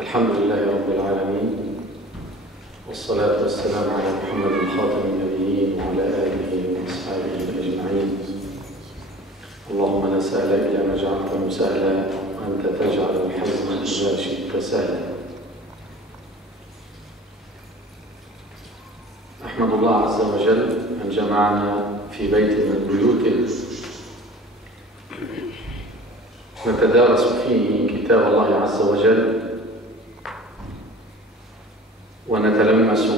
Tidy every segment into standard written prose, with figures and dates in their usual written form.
الحمد لله رب العالمين، والصلاة والسلام على محمد خاتم النبيين وعلى آله وأصحابه أجمعين. اللهم لا سهل إلا ما جعلته سهلا، وأنت تجعل الحزن إذا شئت سهلا. أحمد الله عز وجل أن جمعنا في بيت من بيوته نتدارس فيه كتاب الله عز وجل ونتلمس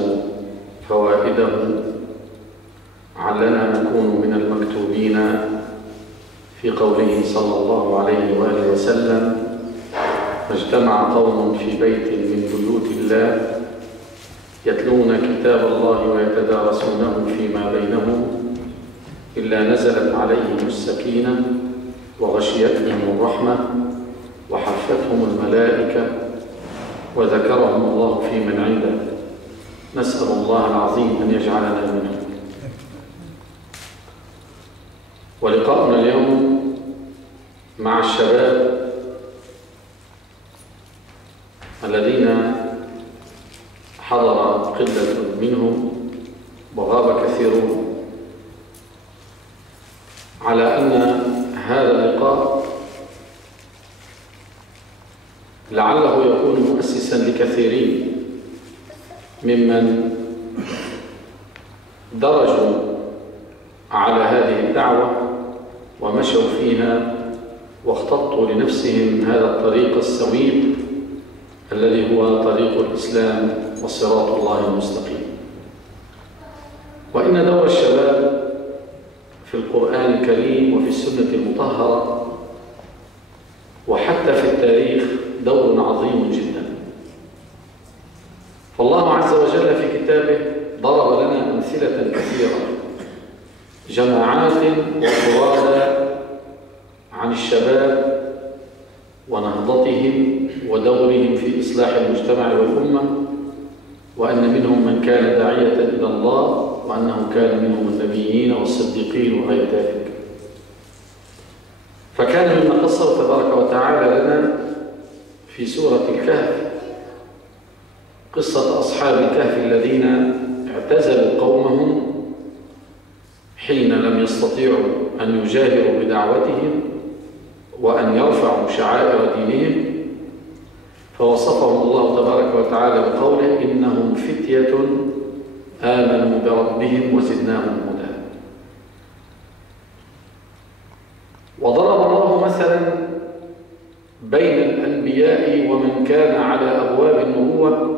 فوائده، علنا نكون من المكتوبين في قوله صلى الله عليه وآله وسلم: ما اجتمع قوم في بيت من بيوت الله يتلون كتاب الله ويتدارسونه فيما بينهم إلا نزلت عليهم السكينة وغشيتهم الرحمة وحفتهم الملائكة وذكرهم الله في من عنده. نسأل الله العظيم أن يجعلنا منهم. ولقاؤنا اليوم مع الشباب الذين حضر قلة منهم وغاب كثيرون، على أن هذا اللقاء لعله يكون مؤسسا لكثيرين ممن درجوا على هذه الدعوة ومشوا فيها واختطوا لنفسهم هذا الطريق السويد الذي هو طريق الإسلام وصراط الله المستقيم. وإن دور الشباب في القرآن الكريم وفي السنة المطهرة وحتى في التاريخ دور عظيم جدا. فالله عز وجل في كتابه ضرب لنا أمثلة كثيرة، جماعات وفرادى، عن الشباب ونهضتهم ودورهم في إصلاح المجتمع والأمة، وأن منهم من كان داعية إلى الله، وأنه كان منهم النبيين والصديقين وغير ذلك. فكان مما قصه تبارك وتعالى لنا في سورة الكهف قصة أصحاب الكهف الذين اعتزلوا قومهم حين لم يستطيعوا أن يجاهروا بدعوتهم وأن يرفعوا شعائر دينهم، فوصفهم الله تبارك وتعالى بقوله: إنهم فتية آمنوا بربهم وزدناهم هدى. وضرب الله مثلا بين الأنبياء ومن كان على أبواب النبوة،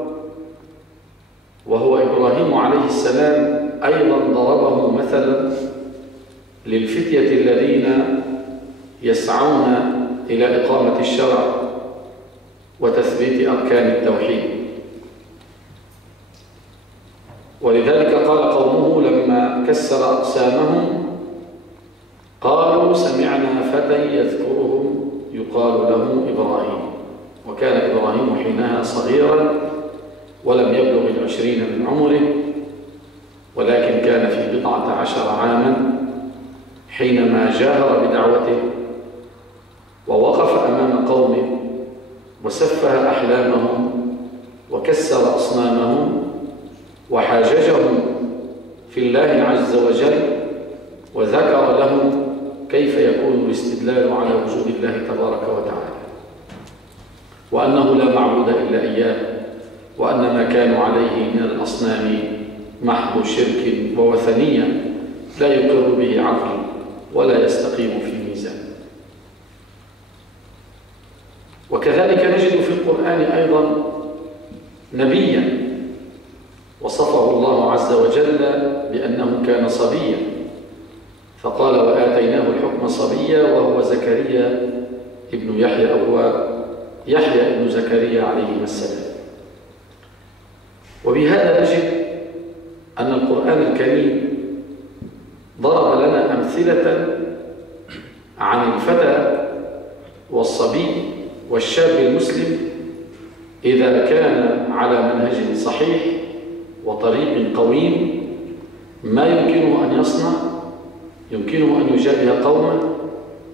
وهو إبراهيم عليه السلام، أيضا ضربه مثلا للفتية الذين يسعون إلى إقامة الشرع وتثبيت أركان التوحيد. ولذلك قال قومه لما كسر أقسامهم: قالوا سمعنا فتى يذكرهم يقال له إبراهيم. وكان إبراهيم حينها صغيرا ولم يبلغ 20 من عمره، ولكن كان في 14 عاما حينما جاهر بدعوته ووقف أمام قومه وسفه أحلامهم وكسر أصنامهم وحاججهم في الله عز وجل، وذكر لهم كيف يكون الاستدلال على وجود الله تبارك وتعالى، وأنه لا معبود إلا إياه، وأن ما كانوا عليه من الأصنام محض شرك ووثنية لا يقر به عقل ولا يستقيم في ميزان. وكذلك نجد في القرآن أيضا نبيا وصفه الله عز وجل بأنه كان صبيا، فقال: وآتيناه الحكم صبيا، وهو زكريا ابن يحيى، أو هو يحيى ابن زكريا عليهما السلام. وبهذا نجد أن القرآن الكريم ضرب لنا أمثلة عن الفتى والصبي والشاب المسلم إذا كان على منهج صحيح وطريق قويم، ما يمكنه أن يصنع، يمكنه أن يجابه قومه،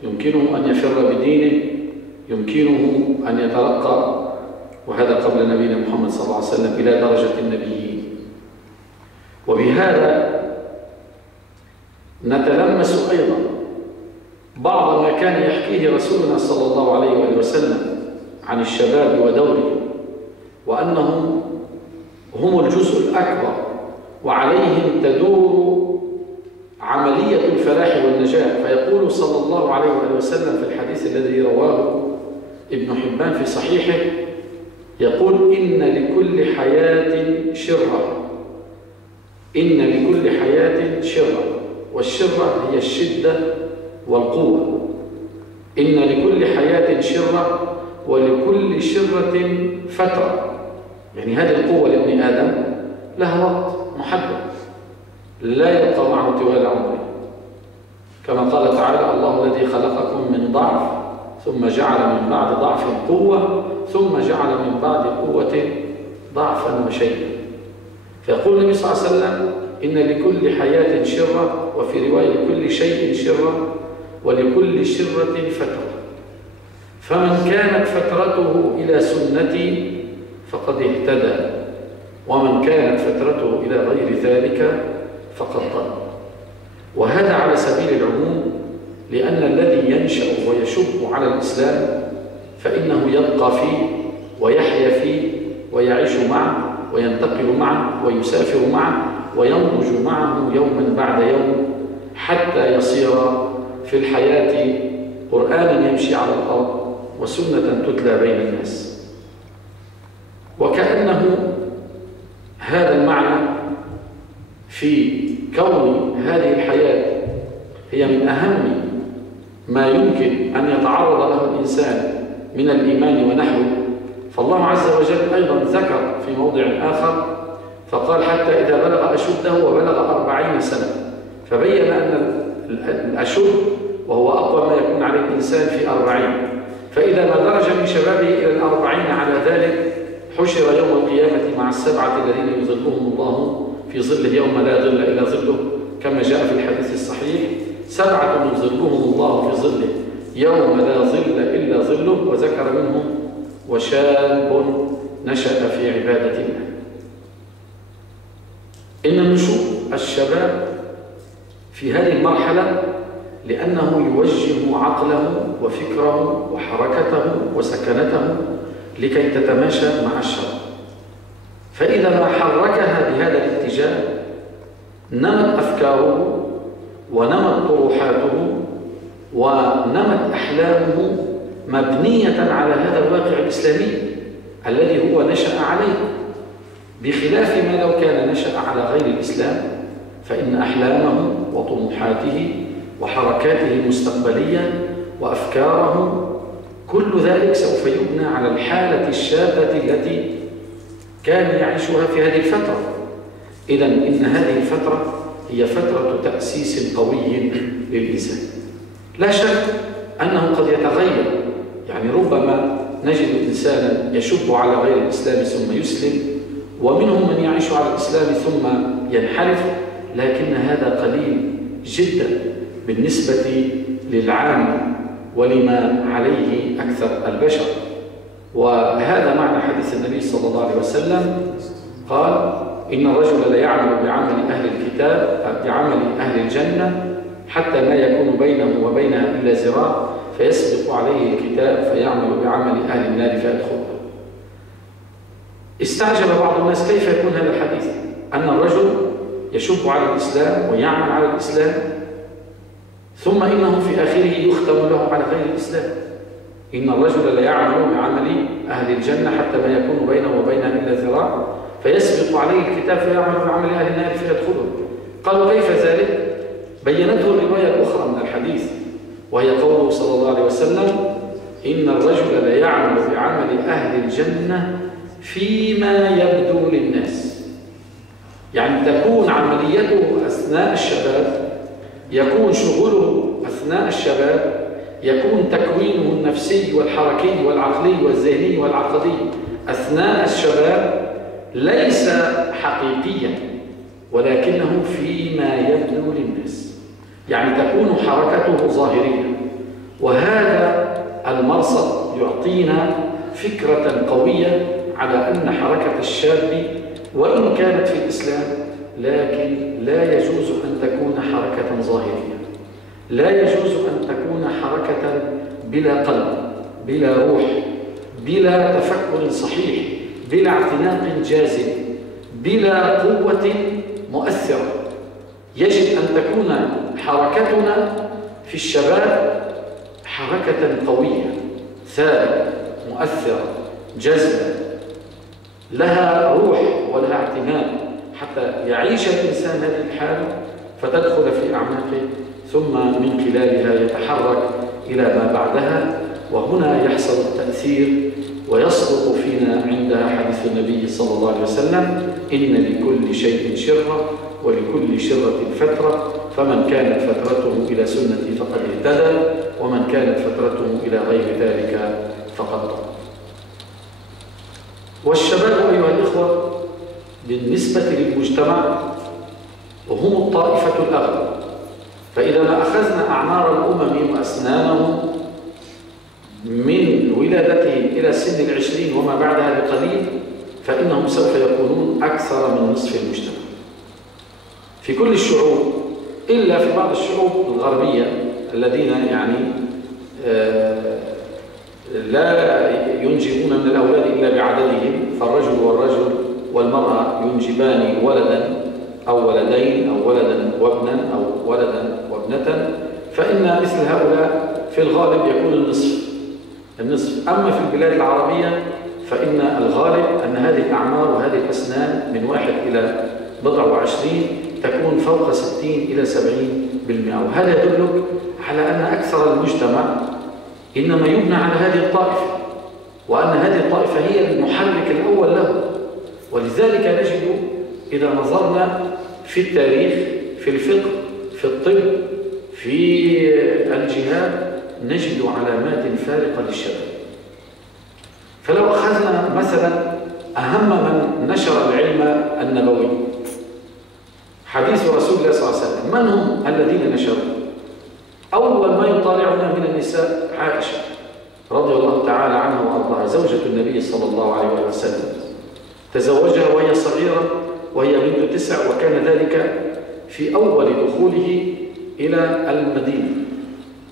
يمكنه أن يفر بدينه، يمكنه أن يترقى وهذا قبل نبينا محمد صلى الله عليه وسلم إلى درجة النبيين. وبهذا نتلمس أيضا بعض ما كان يحكيه رسولنا صلى الله عليه وآله وسلم عن الشباب ودوره، وأنهم هم الجزء الأكبر وعليهم تدور عملية الفلاح والنجاة. فيقول صلى الله عليه وآله وسلم في الحديث الذي رواه ابن حبان في صحيحه، يقول: إن لكل حياة شرة، إن لكل حياة شرة، والشرة هي الشدة والقوة. إن لكل حياة شرة ولكل شرة فترة، يعني هذه القوة لابن آدم لها وقت محدد لا يبقى معه طوال عمره، كما قال تعالى: الله الذي خلقكم من ضعف ثم جعل من بعد ضعف قوة ثم جعل من بعد قوة ضعفا وشيئا. فيقول النبي صلى الله عليه وسلم: إن لكل حياة شرة، وفي رواية لكل شيء شرة ولكل شرة فترة، فمن كانت فترته إلى سنتي فقد اهتدى، ومن كانت فترته إلى غير ذلك فقد ضل. وهذا على سبيل العموم، لأن الذي ينشأ ويشب على الإسلام فإنه يبقى فيه ويحيا فيه ويعيش معه وينتقل معه ويسافر معه وينضج معه يوما بعد يوم، حتى يصير في الحياة قرآنا يمشي على الأرض وسنة تتلى بين الناس. وكأنه هذا المعنى في كون هذه الحياة هي من أهم ما يمكن أن يتعرض له الإنسان من الإيمان ونحوه. فالله عز وجل أيضا ذكر في موضع آخر فقال: حتى إذا بلغ أشده وبلغ 40 سنة، فبين أن الأشد وهو أقوى ما يكون عليه الإنسان في 40، فإذا ما درج من شبابه إلى 40 على ذلك حشر يوم القيامة مع السبعة الذين يظلهم الله في ظله يوم لا ظل إلا ظله، كما جاء في الحديث الصحيح: 7 يظلهم الله في ظله يوم لا ظل إلا ظله، وذكر منهم: وشاب نشأ في عبادة الله. إن نشوء الشباب في هذه المرحلة لأنه يوجه عقله وفكره وحركته وسكنته لكي تتماشى مع الشرع، فإذا ما حركها بهذا الاتجاه نمت أفكاره ونمت طروحاته ونمت أحلامه مبنية على هذا الواقع الإسلامي الذي هو نشأ عليه، بخلاف ما لو كان نشأ على غير الإسلام، فإن أحلامه وطموحاته وحركاته المستقبلية وأفكاره كل ذلك سوف يبنى على الحالة الشاذة التي كان يعيشها في هذه الفترة. إذن إن هذه الفترة هي فترة تأسيس قوي للإنسان. لا شك أنه قد يتغير، يعني ربما نجد إنسانا يشب على غير الإسلام ثم يسلم، ومنهم من يعيش على الإسلام ثم ينحرف، لكن هذا قليل جدا بالنسبة للعام ولما عليه أكثر البشر. وهذا معنى حديث النبي صلى الله عليه وسلم، قال: إن الرجل ليعمل بعمل أهل الكتاب بعمل أهل الجنة حتى ما يكون بينه وبينها إلا ذراع، فيسبق عليه الكتاب فيعمل بعمل أهل النار فيدخلها. استعجب بعض الناس كيف يكون هذا الحديث، أن الرجل يشب على الإسلام ويعمل على الإسلام ثم إنه في آخره يختم له على غير الإسلام. إن الرجل ليعمل بعمل أهل الجنة حتى ما يكون بينه وبينها إلا ذراع، فيسبق عليه الكتاب فيعمل بعمل أهل النار فيدخله. قالوا: كيف ذلك؟ بينته الرواية الأخرى من الحديث، وهي قوله صلى الله عليه وسلم: إن الرجل ليعمل بعمل أهل الجنة فيما يبدو للناس. يعني تكون عمليته أثناء الشباب، يكون شغله أثناء الشباب، يكون تكوينه النفسي والحركي والعقلي والذهني والعقدي أثناء الشباب ليس حقيقيا، ولكنه فيما يبدو للناس، يعني تكون حركته ظاهرية. وهذا المرصد يعطينا فكرة قوية على أن حركة الشاب وإن كانت في الإسلام لكن لا يجوز أن تكون حركة ظاهرية، لا يجوز أن تكون حركة بلا قلب، بلا روح، بلا تفكر صحيح، بلا اعتناق جازم، بلا قوة مؤثرة. يجب أن تكون حركتنا في الشباب حركة قوية ثابتة مؤثرة جذبة لها روح ولها اعتناق، حتى يعيش الإنسان هذه الحالة فتدخل في أعماقه، ثم من خلالها يتحرك إلى ما بعدها. وهنا يحصل التأثير ويصدق فينا عندها حديث النبي صلى الله عليه وسلم: إن لكل شيء شرة ولكل شرة فترة، فمن كانت فترته إلى سنتي فقد اهتدى، ومن كانت فترته إلى غير ذلك فقد ضل. والشباب أيها الإخوة بالنسبة للمجتمع هم الطائفة الأغلب، فإذا ما أخذنا أعمار الأمم وأسنانهم من ولادتهم إلى سن 20 وما بعدها بقليل، فإنهم سوف يكونون أكثر من نصف المجتمع في كل الشعوب، إلا في بعض الشعوب الغربية الذين يعني لا ينجبون من الأولاد إلا بعددهم، فالرجل والرجل والمرأة ينجبان ولدا أو ولدين أو ولدا وابنا أو ولدا وابنة، فإن مثل هؤلاء في الغالب يكون النصف. أما في البلاد العربية فإن الغالب أن هذه الأعمار وهذه الأسنان من 1 إلى بضع وعشرين تكون فوق 60 إلى 70%، وهذا يدل على أن أكثر المجتمع إنما يبنى على هذه الطائفة، وأن هذه الطائفة هي المحرك الأول له. ولذلك نجد إذا نظرنا في التاريخ، في الفقه، في الطب، في الجهاد، نجد علامات فارقة للشباب. فلو أخذنا مثلا أهم من نشر العلم النبوي حديث رسول الله صلى الله عليه وسلم، من هم الذين نشروا؟ أول ما يطالعنا من النساء عائشة رضي الله تعالى عنها وأرضاها، زوجة النبي صلى الله عليه وسلم، تزوجها وهي صغيرة وهي بنت 9، وكان ذلك في أول دخوله إلى المدينة،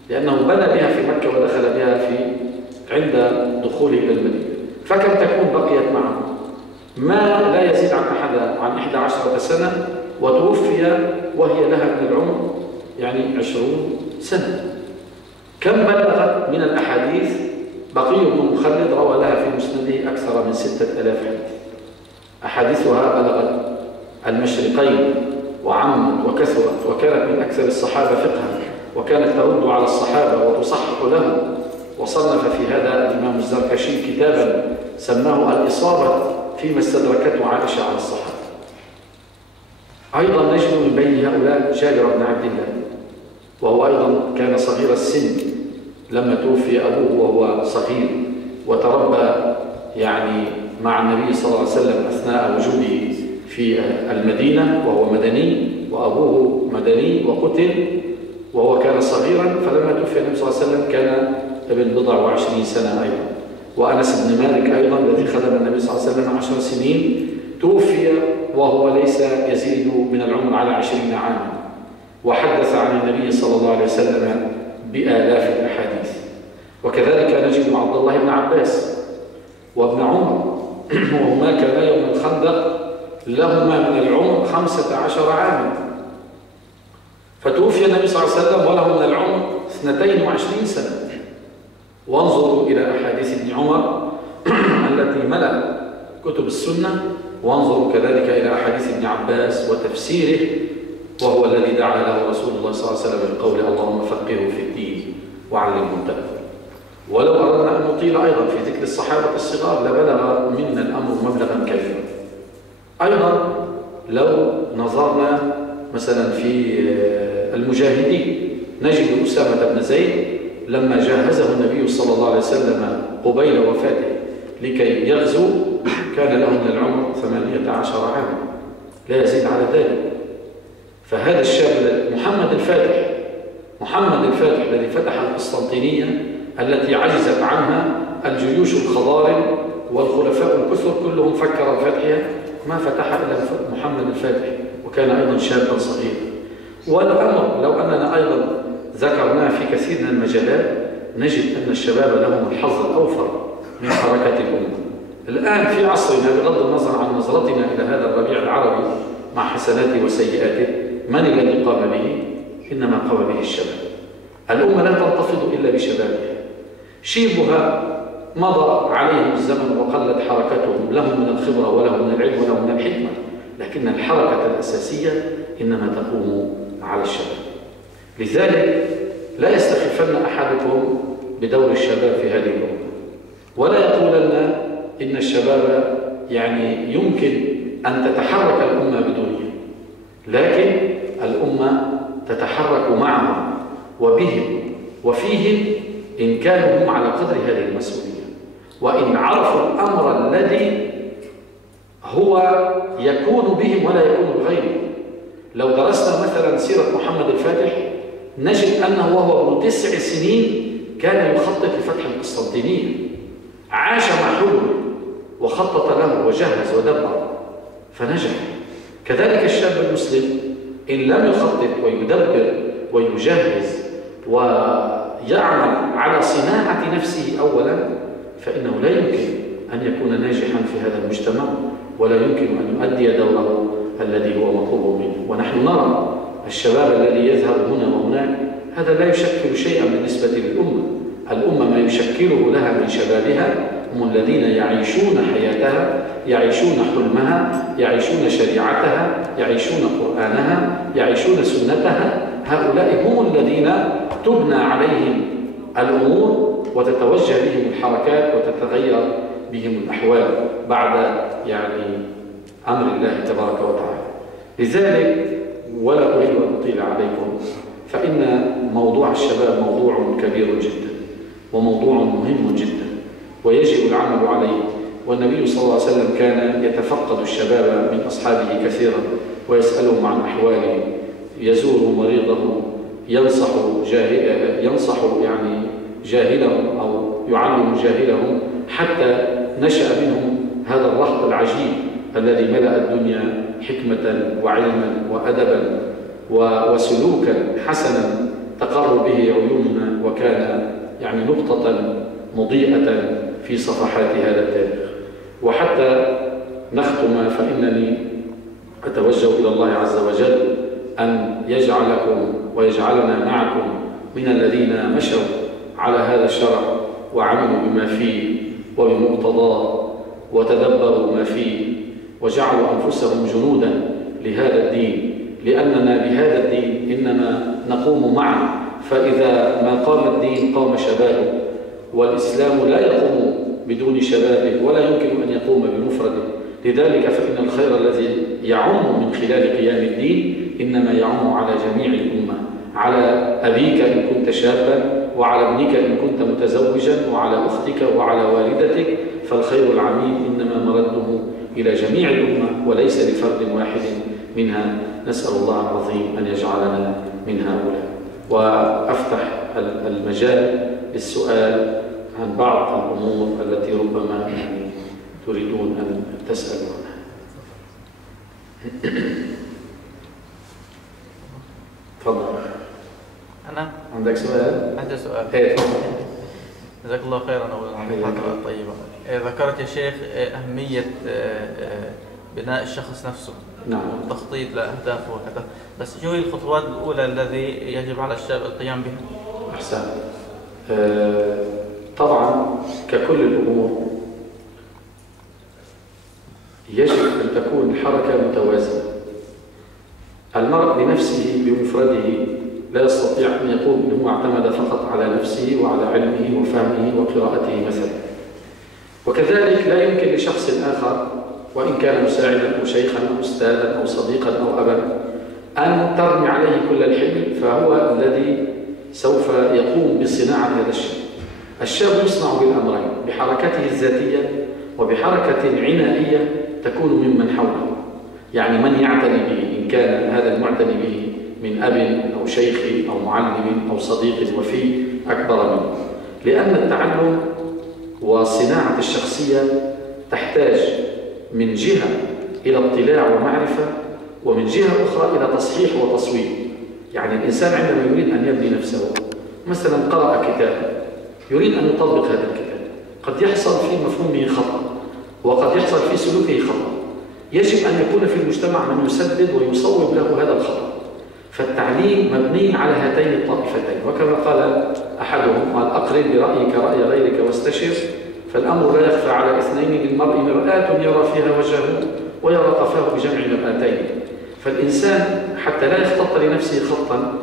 لأنه بنى بها في مكة ودخل بها عند دخوله إلى المدينة. فكم تكون بقيت معه؟ ما لا يزيد عن 11 سنة، وتوفي وهي لها من العمر يعني 20 سنة. كم بلغت من الأحاديث؟ بقي بن مخلد روى لها في مسنده أكثر من 6000 حديث. أحاديثها بلغت المشرقين وعمت وكثرت، وكانت من أكثر الصحابة فقها، وكانت ترد على الصحابة وتصحح لهم. وصنف في هذا الإمام الزركشي كتابا سماه الإصابة فيما استدركته عائشة على الصحابة. أيضا نجد من بين هؤلاء جابر بن عبد الله، وهو أيضا كان صغير السن لما توفي أبوه وهو صغير، وتربى يعني مع النبي صلى الله عليه وسلم أثناء وجوده في المدينة، وهو مدني وأبوه مدني، وقتل وهو كان صغيرا. فلما توفي النبي صلى الله عليه وسلم كان ابن بضع وعشرين سنة أيضا. وأنس بن مالك أيضا الذي خدم النبي صلى الله عليه وسلم 10 سنين توفي وهو ليس يزيد من العمر على 20 عاما، وحدث عن النبي صلى الله عليه وسلم بآلاف الأحاديث. وكذلك نجد عبد الله بن عباس وابن عمر، وهما كانا يوم الخندق لهما من العمر 15 عاما، فتوفي النبي صلى الله عليه وسلم وله من العمر 22 سنة. وانظروا إلى أحاديث ابن عمر التي ملأ كتب السنة، وانظروا كذلك إلى أحاديث ابن عباس وتفسيره، وهو الذي دعا له رسول الله صلى الله عليه وسلم بقول اللهم فقهه في الدين وعلمه التأويل. ولو أردنا أن نطيل أيضا في ذكر الصحابة الصغار لبلغ منا الأمر مبلغا كبيرا. أيضا لو نظرنا مثلا في المجاهدين نجد أسامة بن زيد لما جهزه النبي صلى الله عليه وسلم قبيل وفاته لكي يغزو كان له من العمر 18 عاما، لا يزيد على ذلك. فهذا الشاب محمد الفاتح الذي فتح القسطنطينية التي عجزت عنها الجيوش الخضارم والخلفاء الكثر كلهم فكروا فتحها، ما فتح إلا محمد الفاتح، وكان أيضا شابا صغيرا. والأمر لو أننا أيضا ذكرناه في كثير من المجالات نجد أن الشباب لهم الحظ الأوفر من حركة الأمة. الآن في عصرنا بغض النظر عن نظرتنا إلى هذا الربيع العربي مع حسناته وسيئاته، من الذي قام به؟ إنما قام به الشباب. الأمة لا تنتفض إلا بشبابها. شيبها مضى عليهم الزمن وقلت حركتهم، لهم من الخبرة ولهم من العلم ولهم من الحكمة، لكن الحركة الأساسية إنما تقوم على الشباب. لذلك لا يستخفن أحدكم بدور الشباب في هذه الأمة، ولا يقولن إن الشباب يعني يمكن أن تتحرك الأمة بدونهم، لكن الأمة تتحرك معهم وبهم وفيهم إن كانوا هم على قدر هذه المسؤولية، وإن عرفوا الأمر الذي هو يكون بهم ولا يكون بغيرهم. لو درسنا مثلا سيرة محمد الفاتح نجد أنه وهو ابن 9 سنين كان يخطط لفتح القسطنطينية، عاش مع حلمه وخطط له وجهز ودبر فنجح. كذلك الشاب المسلم إن لم يخطط ويدبر ويجهز ويعمل على صناعة نفسه أولا فإنه لا يمكن أن يكون ناجحا في هذا المجتمع، ولا يمكن أن يؤدي دوره الذي هو مطلوب منه. ونحن نرى الشباب الذي يذهب هنا وهناك هذا لا يشكل شيئا بالنسبة للأمة. الأمة ما يشكله لها من شبابها هم الذين يعيشون حياتها، يعيشون حلمها، يعيشون شريعتها، يعيشون قرآنها، يعيشون سنتها. هؤلاء هم الذين تبنى عليهم الأمور وتتوجه بهم الحركات وتتغير بهم الأحوال بعد أمر الله تبارك وتعالى. لذلك ولا أريد أن أطيل عليكم، فإن موضوع الشباب موضوع كبير جدا وموضوع مهم جدا ويجب العمل عليه. والنبي صلى الله عليه وسلم كان يتفقد الشباب من أصحابه كثيرا ويسألهم عن أحوالهم، يزور مريضه، ينصح جاهلهم أو يعلم جاهلهم، حتى نشأ منهم هذا الرهط العجيب الذي ملأ الدنيا حكمة وعلما وأدبا وسلوكا حسنا تقر به عيوننا، وكان نقطة مضيئة في صفحات هذا التاريخ. وحتى نختم فإنني أتوجه إلى الله عز وجل أن يجعلكم ويجعلنا معكم من الذين مشوا على هذا الشرع وعملوا بما فيه وبمقتضاه وتدبروا ما فيه وجعلوا أنفسهم جنودا لهذا الدين، لأننا بهذا الدين إنما نقوم معه. فإذا ما قام الدين قام شبابه، والإسلام لا يقوم بدون شبابه ولا يمكن أن يقوم بمفرده. لذلك فإن الخير الذي يعم من خلال قيام الدين إنما يعم على جميع الأمة، على أبيك إن كنت شابا، وعلى ابنك إن كنت متزوجا، وعلى أختك وعلى والدتك. فالخير العميم إنما مرده إلى جميع الأمة وليس لفرد واحد منها. نسأل الله العظيم أن يجعلنا من هؤلاء. وأفتح المجال للسؤال عن بعض الأمور التي ربما تريدون أن تسألوا عنها. تفضل. أنا عندك سؤال؟ عندي سؤال. ايه جزاك الله خيرا عن المحاضرة الطيبة. ذكرت يا شيخ أهمية بناء الشخص نفسه، نعم، والتخطيط لأهدافه وكذا، بس شو هي الخطوات الأولى الذي يجب على الشاب القيام بها؟ أحسن. طبعا ككل الأمور يجب أن تكون الحركة متوازنة. المرء بنفسه بمفرده لا يستطيع أن يقول أنه اعتمد فقط على نفسه وعلى علمه وفهمه وقراءته مثلا، وكذلك لا يمكن لشخص آخر وإن كان مساعدا أو شيخا أو أستاذا أو صديقا أو أبا أن ترمي عليه كل الحمل، فهو الذي سوف يقوم بصناعة هذا الشيء. الشاب يصنع بالأمرين، بحركته الذاتية وبحركة عنائية تكون ممن حوله، من يعتني به، إن كان هذا المعتني به من أب أو شيخ أو معلم أو صديق وفي أكبر منه. لأن التعلم وصناعة الشخصية تحتاج من جهة إلى اطلاع ومعرفة، ومن جهة أخرى إلى تصحيح وتصويب. يعني الإنسان عندما يريد أن يبني نفسه، مثلا قرأ كتابا يريد أن يطبق هذا الكتاب، قد يحصل في مفهومه خطأ وقد يحصل في سلوكه خطأ، يجب أن يكون في المجتمع من يسدد ويصوب له هذا الخطأ. فالتعليم مبني على هاتين الطائفتين، وكما قال أحدهم: قال أقرن برأيك رأي غيرك واستشر، فالأمر لا يخفى على اثنين، للمرء مرآة يرى فيها وجهه ويرى قفاه بجمع مرآتين. فالإنسان حتى لا يخطط لنفسه خطا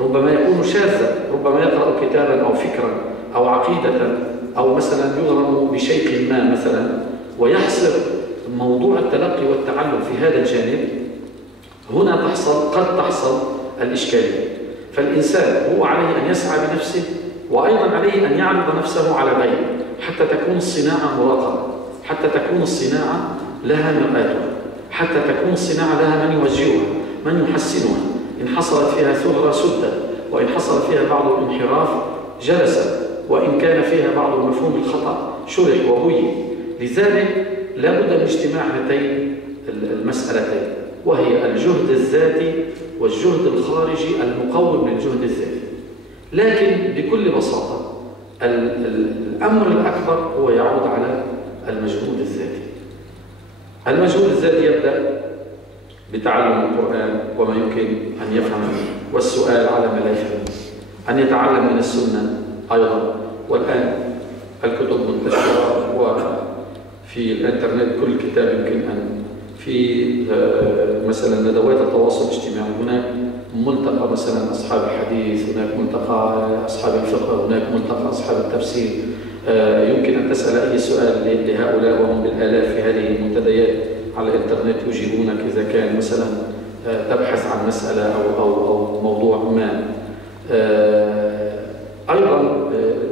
ربما يكون شاذا، ربما يقرأ كتابا أو فكرا أو عقيدة أو مثلا يغرم بشيء ما مثلا، ويحصر موضوع التلقي والتعلم في هذا الجانب. هنا قد تحصل الإشكالية. فالإنسان هو عليه أن يسعى بنفسه، وأيضا عليه أن يعرض نفسه على غيره حتى تكون الصناعة مراقبة، حتى تكون الصناعة لها مرآتها، حتى تكون الصناعة لها من يوجهها، من يحسنها. إن حصلت فيها ثغرة سد، وإن حصل فيها بعض الانحراف جلس، وإن كان فيها بعض مفهوم الخطأ شرح وبين. لذلك لا بد من اجتماع هاتين المسألتين، وهي الجهد الذاتي والجهد الخارجي المقوم للجهد الذاتي. لكن بكل بساطة الأمر الأكبر هو يعود على المجهود الذاتي. المجهود الذاتي يبدأ بتعلم القرآن وما يمكن أن يفهمه، والسؤال على ما لا يفهم، أن يتعلم من السنة أيضا. والآن الكتب منتشرة، وفي الإنترنت كل كتاب يمكن أن في مثلا ندوات التواصل الاجتماعي، هناك ملتقى مثلا أصحاب الحديث، هناك ملتقى أصحاب الفقه، هناك ملتقى أصحاب التفسير. يمكن أن تسأل أي سؤال لهؤلاء وهم بالآلاف في هذه المنتديات على الإنترنت، يجيبونك إذا كان مثلا تبحث عن مسألة أو موضوع ما. أيضا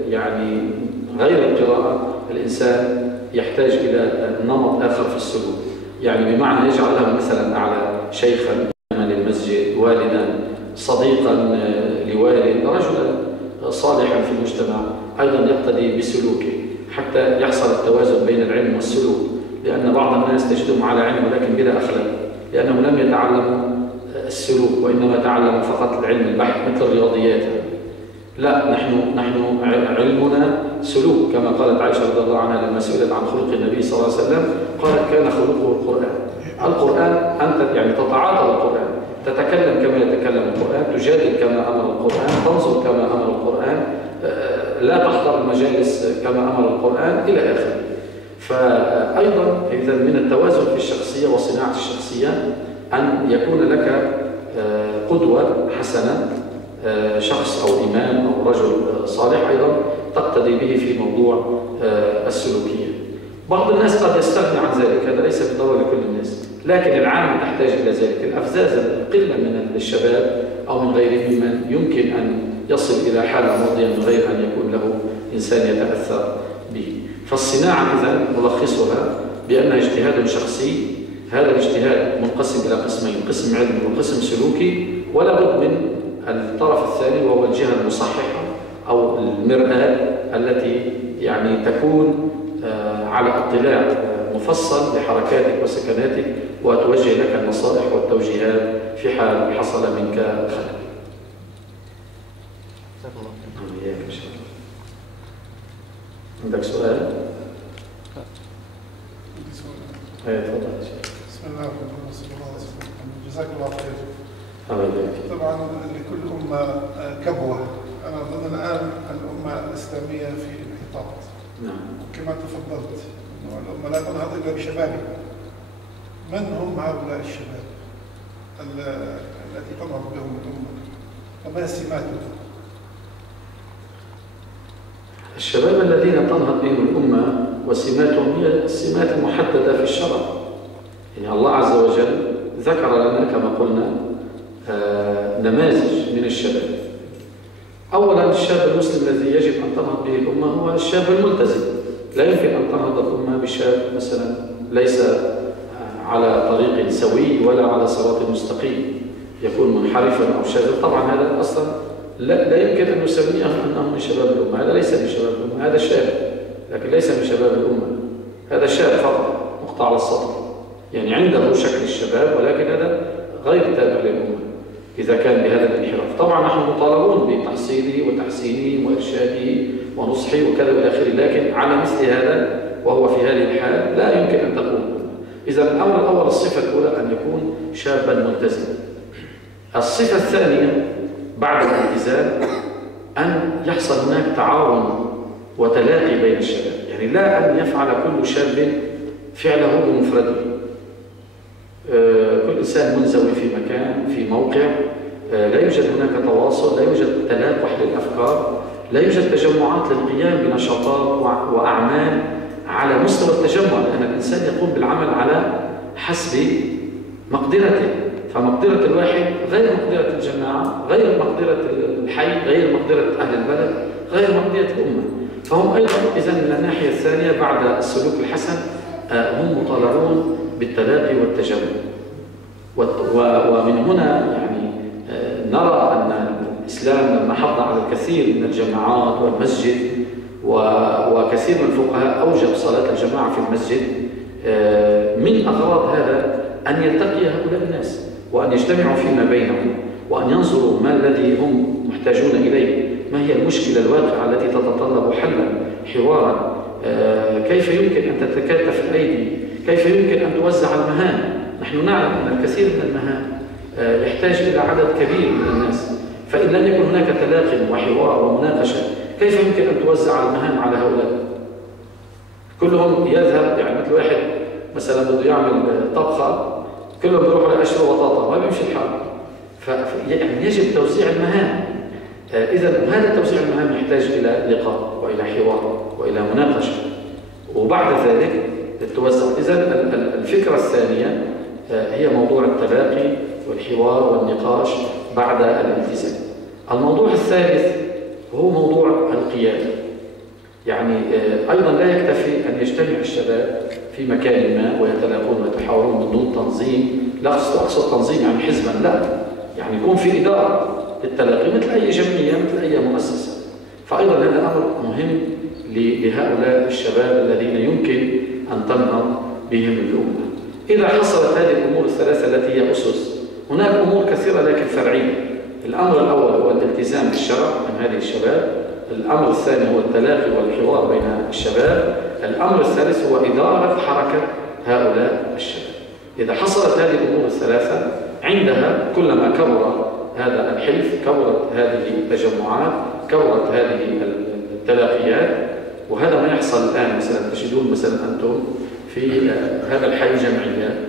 يعني غير القراءة الإنسان يحتاج إلى نمط آخر في السلوك، يعني بمعنى يجعل له مثلا أعلى شيخا للمسجد، والدا، صديقا لوالد، رجلا صالحا في المجتمع أيضا يقتدي بسلوكه حتى يحصل التوازن بين العلم والسلوك. لأن بعض الناس تجدهم على علم ولكن بلا أخلاق، لأنهم لم يتعلموا السلوك وإنما تعلموا فقط العلم البحث مثل الرياضيات. لا، نحن علمنا سلوك، كما قالت عائشة رضي الله عنها لما سئلت عن خلق النبي صلى الله عليه وسلم قالت: كان خلقه القرآن. القرآن أنت يعني تتعاطى القرآن، تتكلم كما يتكلم القرآن، تجادل كما أمر القرآن، تنظر كما أمر القرآن، لا تحضر المجالس كما أمر القرآن إلى آخره. فأيضا إذا من التوازن في الشخصية وصناعة الشخصية أن يكون لك قدوة حسنة، شخص أو إمام أو رجل صالح أيضا تقتدي به في موضوع السلوكية. بعض الناس قد يستغني عن ذلك، هذا ليس بالضرورة لكل الناس، لكن العامة تحتاج إلى ذلك. الأفزاز القلة من الشباب أو من غيرهم من يمكن أن يصل إلى حالة مرضية من غير أن يكون له إنسان يتأثر به. فالصناعة إذن ملخصها بأنها اجتهاد شخصي. هذا الاجتهاد منقسم إلى قسمين: قسم علمي وقسم سلوكي، ولا بد من الطرف الثاني وهو الجهة المصححة أو المرآة التي يعني تكون على اطلاع مفصل بحركاتك وسكناتك وتوجه لك النصائح والتوجيهات في حال حصل منك خلل. عندك سؤال؟ تفضل. بسم الله الرحمن الرحيم. جزاك الله خير. طبعا لكل أمة كبوة. أنا أظن الآن الأمة الإسلامية في انحطاط. نعم. كما تفضلت أنه الأمة لا تنهض إلا بشبابها. من هم هؤلاء الشباب التي تنهض بهم الأمة؟ وما سماتهم؟ الشباب الذين تنهض بهم الأمة وسماتهم هي السمات المحددة في الشرع. يعني الله عز وجل ذكر لنا كما قلنا نماذج من الشباب. أولا الشاب المسلم الذي يجب أن تنهض به الأمة هو الشاب الملتزم. لا يمكن أن تنهض الأمة بشاب مثلا ليس على طريق سوي ولا على صراط مستقيم، يكون منحرفا أو شاذا. طبعا هذا أصلا لا يمكن أن نسميه أنه من شباب الأمة، هذا ليس من شباب الأمة، هذا شاب لكن ليس من شباب الأمة. هذا شاب فقط مقطع على السطر، يعني عنده شكل الشباب ولكن هذا غير تابع للأمة إذا كان بهذا الانحراف. طبعا نحن مطالبون بتحصيله وتحسينه وإرشاده ونصحه وكذا إلى آخره، لكن على مثل هذا وهو في هذه الحال لا يمكن أن تكون. إذا الأمر الأول الصفة الأولى أن يكون شابا ملتزما. الصفة الثانية بعد الالتزام أن يحصل هناك تعاون وتلاقي بين الشباب، يعني لا أن يفعل كل شاب فعله بمفرده. كل إنسان منزوي في مكان في موقع، لا يوجد هناك تواصل، لا يوجد تلاقح للأفكار، لا يوجد تجمعات للقيام بنشاطات وأعمال على مستوى التجمع، لأن الإنسان يقوم بالعمل على حسب مقدرته، فمقدرة الواحد غير مقدرة الجماعة، غير مقدرة الحي، غير مقدرة أهل البلد، غير مقدرة الأمة. فهم أيضا إذن من الناحية الثانية بعد السلوك الحسن هم مطالبون بالتلاقي والتجمع. ومن هنا يعني نرى أن الإسلام لما حض على الكثير من الجماعات والمسجد، وكثير من الفقهاء أوجب صلاة الجماعة في المسجد، من أغراض هذا أن يلتقي هؤلاء الناس وأن يجتمعوا فيما بينهم وأن ينظروا ما الذي هم محتاجون إليه، ما هي المشكلة الواقعة التي تتطلب حلا حوارا، كيف يمكن أن تتكاتف الأيدي، كيف يمكن أن توزع المهام. نحن نعلم أن الكثير من المهام يحتاج إلى عدد كبير من الناس، فإن لم يكن هناك تلاقي وحوار ومناقشة كيف يمكن أن توزع المهام على هؤلاء؟ كلهم يذهب، يعني مثل واحد مثلا بده يعمل طبخة كلهم بيروحوا لقشروا بطاطا، ما بيمشي الحال. يعني يجب توزيع المهام. إذا هذا توزيع المهام يحتاج إلى لقاء وإلى حوار وإلى مناقشة، وبعد ذلك توزع. إذا الفكرة الثانية هي موضوع التلاقي والحوار والنقاش بعد الالتزام. الموضوع الثالث هو موضوع القيادة. يعني أيضا لا يكتفي أن يجتمع الشباب في مكان ما ويتلاقون ويتحاورون من دون تنظيم، لا أقصد تنظيم يعني حزبا، لا، يعني يكون في إدارة للتلاقي مثل أي جمعية مثل أي مؤسسة. فأيضا هذا أمر مهم لهؤلاء الشباب الذين يمكن أن تنهض بهم الأمة. إذا حصلت هذه الأمور الثلاثة التي هي أسس، هناك أمور كثيرة لكن فرعية. الأمر الأول هو الالتزام بالشرع من هذه الشباب، الأمر الثاني هو التلاقي والحوار بين الشباب، الأمر الثالث هو إدارة حركة هؤلاء الشباب. إذا حصلت هذه الأمور الثلاثة عندها كلما كبر هذا الحلف، كبرت هذه التجمعات، كبرت هذه التلاقيات. وهذا ما يحصل الآن. مثلا تجدون مثلا أنتم في هذا الحي جمعية،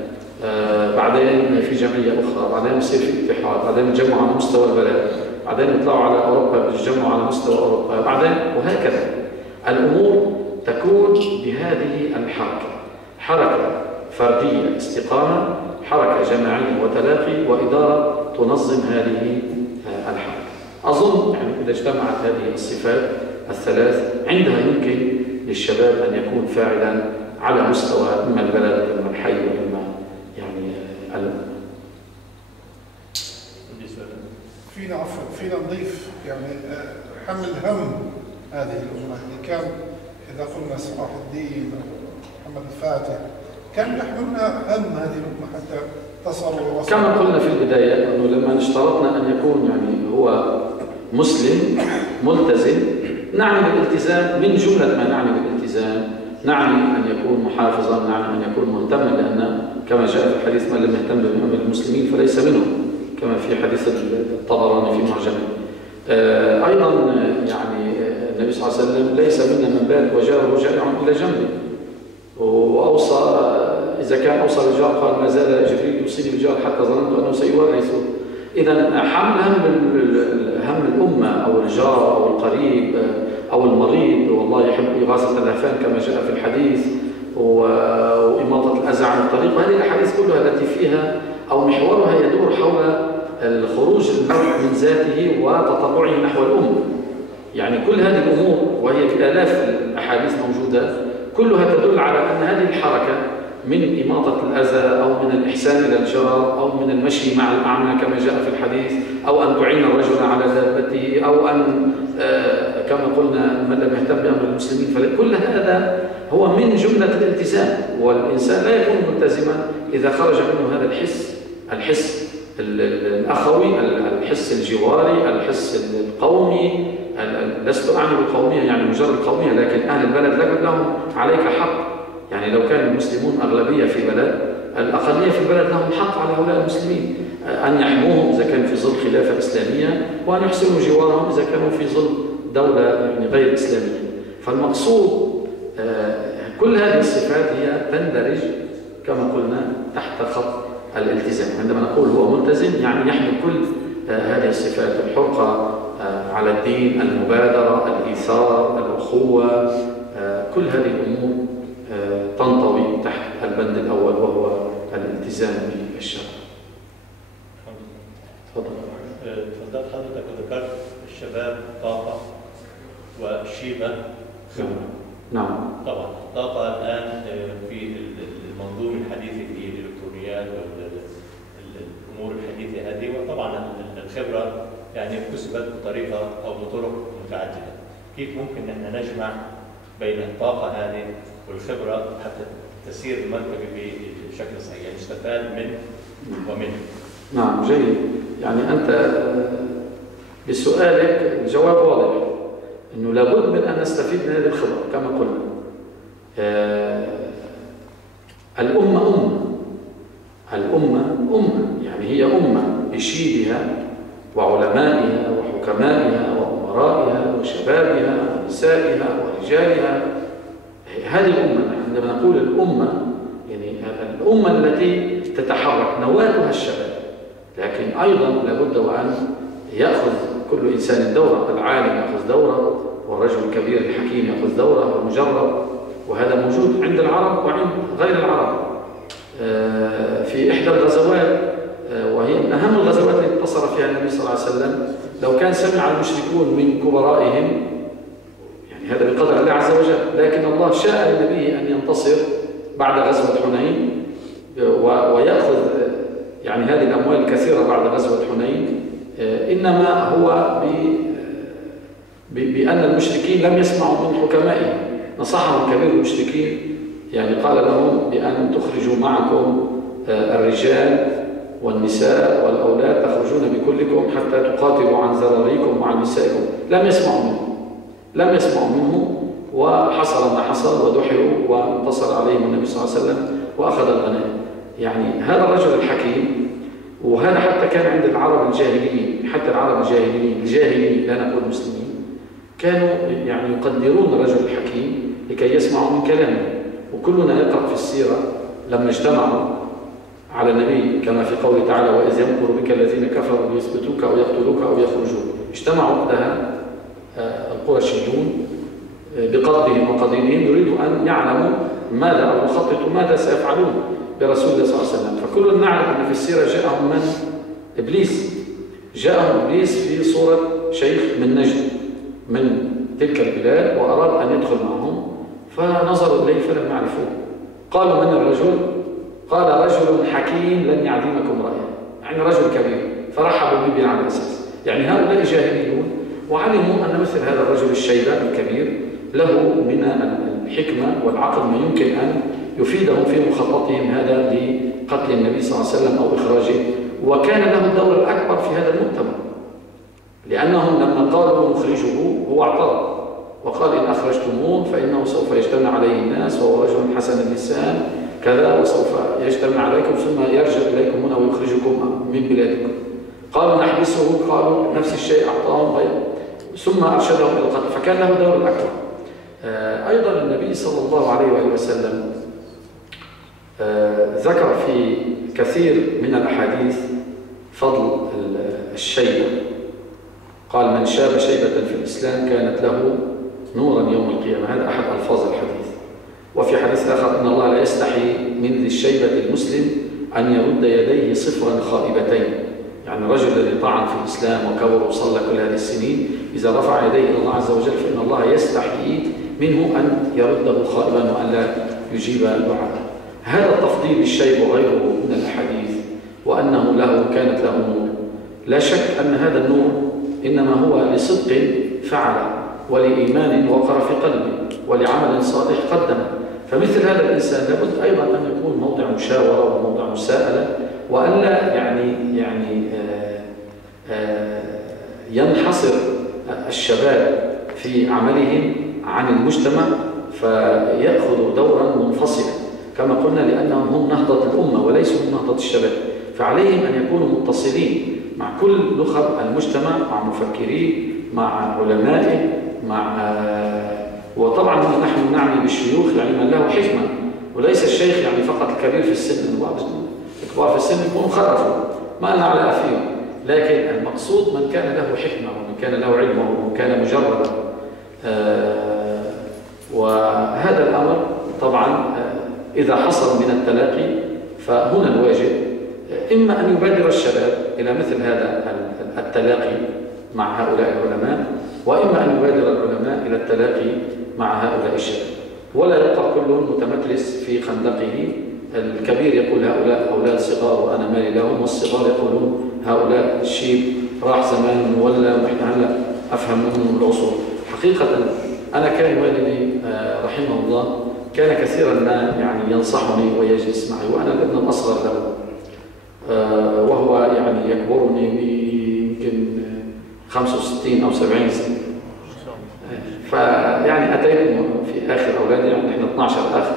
بعدين في جمعية أخرى، بعدين يصير في اتحاد، بعدين يتجمعوا على مستوى البلد، بعدين يطلعوا على أوروبا يتجمعوا على مستوى أوروبا، بعدين وهكذا. الأمور تكون بهذه الحركة، حركة فردية استقامة، حركة جماعية وتلاقي، وإدارة تنظم هذه الحركة. أظن يعني إذا اجتمعت هذه الصفات الثلاث عندها يمكن للشباب أن يكون فاعلا على مستوى إما البلد إما الحي وإما يعني الأمة. فينا نضيف يعني حمل هم هذه الأمة. يعني كان إذا قلنا صلاح الدين محمد الفاتح كان يحملنا هم هذه الأمة حتى تصلوا. كما قلنا في البداية أنه لما اشترطنا أن يكون يعني هو مسلم ملتزم، نعني بالالتزام من جملة ما نعني بالالتزام، نعني أن يكون محافظا، نعني أن يكون مهتما، لأن كما جاء في الحديث من لم يهتم بأمر المسلمين فليس منهم، كما في حديث الطبراني في معجمه. أيضا يعني النبي صلى الله عليه وسلم ليس منا من بات وجاره جائع إلى جنبه، وأوصى إذا كان أوصى الجار قال ما زال جبريل يوصيني بالجار حتى ظننت أنه سيورثه. إذا حمل هم الأمة أو الجار أو القريب أو المريض، والله يحب إغاثة الأهفان كما جاء في الحديث، وإماطة الأذى عن الطريق، وهذه الأحاديث كلها التي فيها أو محورها يدور حول الخروج المرء من ذاته وتطلعه نحو الأمة. يعني كل هذه الأمور وهي بآلاف الأحاديث موجودة كلها تدل على أن هذه الحركة من إماطة الأذى أو من الإحسان إلى الجار أو من المشي مع الأعمى كما جاء في الحديث، أو أن تعين الرجل على دابته، أو أن كما قلنا من لم يهتم بأمر المسلمين. فكل هذا هو من جملة الالتزام، والإنسان لا يكون ملتزما إذا خرج منه هذا الحس الأخوي، الحس الجواري، الحس القومي. لست أعني بالقومية يعني مجرد القومية، لكن أهل البلد لهم عليك حق. يعني لو كان المسلمون أغلبية في بلد، الأقلية في البلد لهم حق على هؤلاء المسلمين أن يحموهم إذا كان في ظل خلافة إسلامية، وأن يحسنوا جوارهم إذا كانوا في ظل دولة يعني غير إسلامية. فالمقصود كل هذه الصفات هي تندرج كما قلنا تحت خط الالتزام. عندما نقول هو ملتزم يعني يحمل كل هذه الصفات: الحرقة على الدين، المبادرة، الإيثار، الأخوة، كل هذه الأمور تنطوي تحت البند الأول وهو الالتزام بالشرع. تفضل. تفضلت حضرتك وذكرت الشباب طاقة والشيبة خبرة. نعم. طبعا الطاقة الآن في المنظوم الحديث في الإلكترونيات والأمور الحديثة هذه، وطبعا الخبرة يعني كسبت بطريقة أو بطرق متعددة. كيف ممكن نحن نجمع بين الطاقة هذه والخبرة حتى تسير المركبة بشكل صحيح، يعني نستفاد منه ومنه؟ نعم، جيد. يعني أنت بسؤالك الجواب واضح، أنه لابد من أن نستفيد من هذه الخبرة كما قلنا. الأمة أمة، يعني هي أمة بشيبها وعلمائها وحكمائها وأمرائها وشبابها ونسائها ورجالها. هذه الأمة. عندما نقول الأمة يعني الأمة التي تتحرك نواتها الشباب، لكن أيضا لابد وأن يأخذ كل إنسان دورة. العالم يأخذ دورة، والرجل الكبير الحكيم يأخذ دورة، والمجرب، وهذا موجود عند العرب وعند غير العرب. في إحدى الغزوات، وهي من أهم الغزوات التي انتصر فيها النبي صلى الله عليه وسلم، لو كان سمع المشركون من كبرائهم، يعني هذا بقدر الله عز وجل، لكن الله شاء للنبي أن ينتصر بعد غزوة حنين ويأخذ يعني هذه الأموال الكثيرة بعد غزوة حنين، إنما هو بأن المشركين لم يسمعوا من حكمائهم. نصحهم كبير المشركين، يعني قال لهم بأن تخرجوا معكم الرجال والنساء والأولاد، تخرجون بكلكم حتى تقاتلوا عن ذراريكم وعن نسائكم. لم يسمعوا منه، وحصل ما حصل ودحروا وانتصر عليهم النبي صلى الله عليه وسلم وأخذ الغنائم. يعني هذا الرجل الحكيم، وهذا حتى كان عند العرب الجاهليين، حتى العرب الجاهليين لا نقول مسلمين، كانوا يعني يقدرون الرجل الحكيم لكي يسمعوا من كلامه. وكلنا يقرأ في السيرة لما اجتمعوا على النبي كما في قوله تعالى: وإذ يمكر بك الذين كفروا ليثبتوك أو يقتلوك أو يخرجوك. اجتمعوا وقتها القرشيون بقصدهم وقضيهم، يريدوا أن يعلموا ماذا أو يخططوا ماذا سيفعلون برسول الله صلى الله عليه وسلم. فكلنا نعرف أن في السيرة جاءهم من؟ إبليس. جاءهم إبليس في صورة شيخ من نجد من تلك البلاد، وأراد أن يدخل معهم، فنظروا إليه فلم يعرفوه. قالوا: من الرجل؟ قال: رجل حكيم لن يعدمكم رأيه، يعني رجل كبير. فرحبوا به على الأساس، يعني هؤلاء جاهليون، وعلموا أن مثل هذا الرجل الشيبان الكبير له من الحكمة والعقل ما يمكن أن يفيدهم في مخططهم هذا لقتل النبي صلى الله عليه وسلم أو إخراجه. وكان له الدور الأكبر في هذا المؤتمر، لأنهم لما قالوا نخرجه هو اعترض وقال: إن أخرجتموه فإنه سوف يجتمع عليه الناس، وهو رجل حسن اللسان كذا، وسوف يجتمع عليكم ثم يرجع إليكم هنا ويخرجكم من بلادكم. قالوا: نحبسه. قالوا نفس الشيء، أعطاهم غير، ثم أرشدهم إلى القتل. فكان له دور الأكبر. أيضا النبي صلى الله عليه وآله وسلم ذكر في كثير من الأحاديث فضل الشيبة. قال: من شاب شيبة في الإسلام كانت له نورا يوم القيامة. هذا أحد ألفاظ الحديث. وفي حديث آخر: إن الله لا يستحي من ذي الشيبة المسلم أن يرد يديه صفرا خائبتين. يعني الرجل الذي طعن في الإسلام وكبر وصلى كل هذه السنين، إذا رفع يديه إلى الله عز وجل فإن الله يستحي منه أن يرده خائبا وأن لا يجيب دعاءه. هذا التفضيل بالشيب وغيره من الأحاديث، وأنه كانت له نور. لا شك أن هذا النور إنما هو لصدق فعل، ولإيمان وقر في قلبه ولعمل صالح قدمه. فمثل هذا الإنسان لابد أيضا أن يكون موضع مشاورة وموضع مساءلة، وألا ينحصر الشباب في عملهم عن المجتمع فيأخذوا دورا منفصلا كما قلنا، لأنهم هم نهضة الأمة وليسوا هم نهضة الشباب. فعليهم أن يكونوا متصلين مع كل نخب المجتمع، مع مفكريه، مع علمائه، وطبعا نحن نعني بالشيوخ يعني من له حكمة، وليس الشيخ يعني فقط الكبير في السن. بعض الكبار في السن يكونوا خرفوا ما لنا على فيهم، لكن المقصود من كان له حكمة ومن كان له علم ومن كان مجردا. وهذا الأمر طبعا إذا حصل من التلاقي فهنا الواجب إما أن يبادر الشباب إلى مثل هذا التلاقي مع هؤلاء العلماء، وإما أن يبادر العلماء إلى التلاقي مع هؤلاء الشباب، ولا يبقى كل متمترس في خندقه. الكبير يقول هؤلاء أولاد صغار وأنا مالي لهم، والصغار يقولون هؤلاء الشيب راح زمان ولا ونحن هلا أفهم منهم العصور. حقيقة أنا كان والدي رحمه الله كان كثيرا ما يعني ينصحني ويجلس معي، وأنا الابن الأصغر له، وهو يعني يكبرني يمكن 65 أو 70 سنة. فيعني أتيت في آخر أولادي، يعني نحن 12 أخ،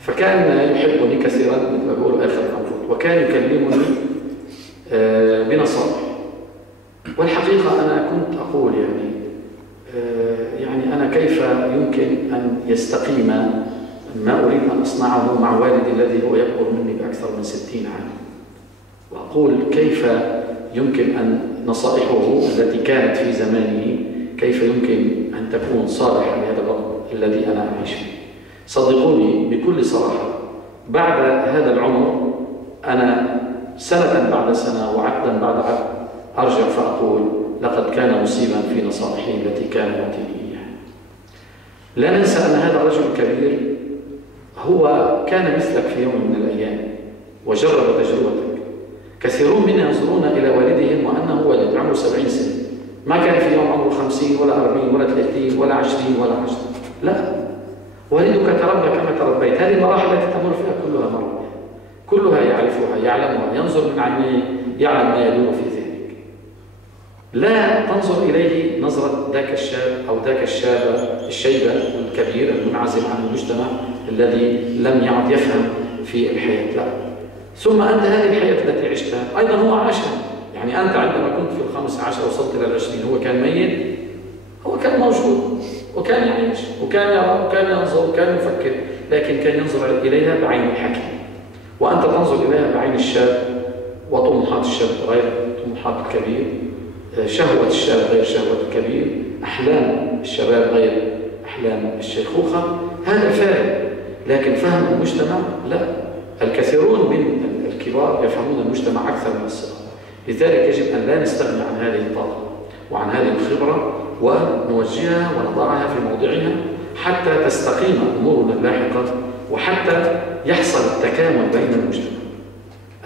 فكان يحبني كثيرا مثل ما بقول آخر الأنفس، وكان يكلمني بنصائح. والحقيقة أنا كنت أقول يعني أنا كيف يمكن أن يستقيم ما أريد أن أصنعه مع والدي الذي هو يكبر مني بأكثر من 60 عام، وأقول كيف يمكن أن نصائحه التي كانت في زمانه كيف يمكن أن تكون صالحة لهذا الوقت الذي أنا أعيش فيه. صدقوني بكل صراحة بعد هذا العمر أنا سنة بعد سنة وعقدا بعد عقد أرجع فأقول لقد كان مصيبا في نصائحه التي كان يعطيني إياها. لا ننسى أن هذا الرجل الكبير هو كان مثلك في يوم من الأيام وجرب تجربتك. كثيرون منا ينظرون إلى والدهم وأنه ولد عمره 70 سنة، ما كان في يوم عمره 50 ولا 40 ولا 30 ولا 20 ولا 10. لا، والدك تربى كما تربيت. هذه المراحل التي تمر فيها كلها مرة، كلها يعرفها يعلمها، ينظر من عينيه يعلم ما يدور في ذهنك. لا تنظر إليه نظرة ذاك الشاب أو ذاك الشيبة الكبير المنعزل عن المجتمع الذي لم يعد يفهم في الحياة. لا، ثم أنت هذه الحياة التي عشتها أيضا هو عاشها. يعني أنت عندما كنت في 15 وصلت إلى 20 هو كان ميت، هو كان موجود وكان يعيش وكان يرى وكان ينظر وكان يفكر، لكن كان ينظر إليها بعين الحكيم، وأنت تنظر إليها بعين الشاب، وطموحات الشاب غير طموحات الكبير، شهوة الشاب غير شهوة الكبير، أحلام الشباب غير أحلام الشيخوخة. هذا فارق، لكن فهم المجتمع لا. الكثيرون من الكبار يفهمون المجتمع أكثر من الصغار، لذلك يجب أن لا نستغني عن هذه الطاقة وعن هذه الخبرة ونوجهها ونضعها في موضعها حتى تستقيم أمورنا اللاحقة، وحتى يحصل التكامل بين المجتمع.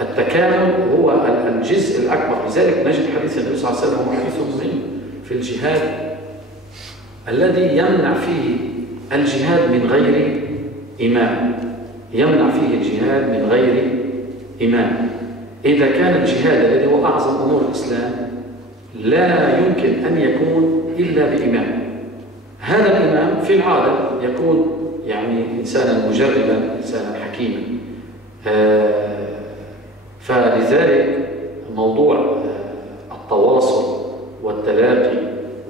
التكامل هو الجزء الأكبر. لذلك نجد حديث النبي صلى الله عليه وسلم وحديث مهم في الجهاد الذي يمنع فيه الجهاد من غير إمام، يمنع فيه الجهاد من غير إمام. إذا كان الجهاد الذي هو أعظم أمور الإسلام لا يمكن أن يكون إلا بإمام. هذا الإمام في العادة يكون يعني إنسانا مجربا، إنسانا حكيما. فلذلك موضوع التواصل والتلاقي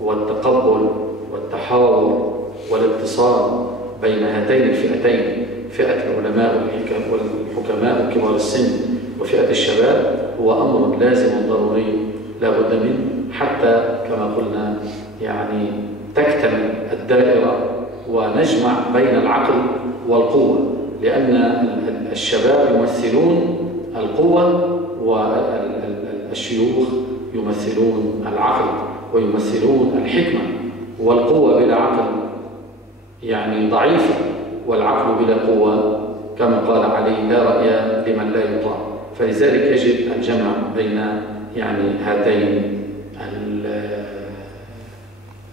والتقبل والتحاور والاتصال بين هاتين الفئتين، فئة العلماء والحكماء وكبار السن وفئة الشباب، هو أمر لازم ضروري لا بد منه حتى كما قلنا يعني تكتمل الدائرة ونجمع بين العقل والقوة، لأن الشباب يمثلون القوة والشيوخ يمثلون العقل ويمثلون الحكمة. والقوة بلا عقل يعني ضعيفة، والعقل بلا قوة كما قال علي لا رأي لمن لا يطاع. فلذلك يجب الجمع بين يعني هاتين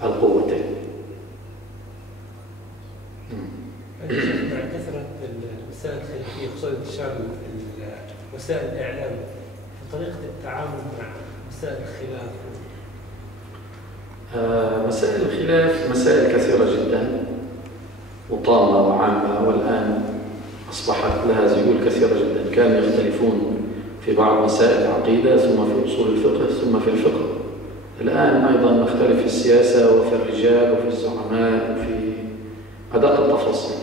القوتين. خصوصا انتشار وسائل الإعلام وطريقة التعامل مع مسائل الخلاف. مسائل الخلاف مسائل كثيرة جدا وطامة وعامة، والآن أصبحت لها ذيول كثيرة جدا. كانوا يختلفون في بعض مسائل العقيدة، ثم في أصول الفقه، ثم في الفقه. الآن أيضا نختلف في السياسة وفي الرجال وفي الزعماء وفي أدق التفاصيل.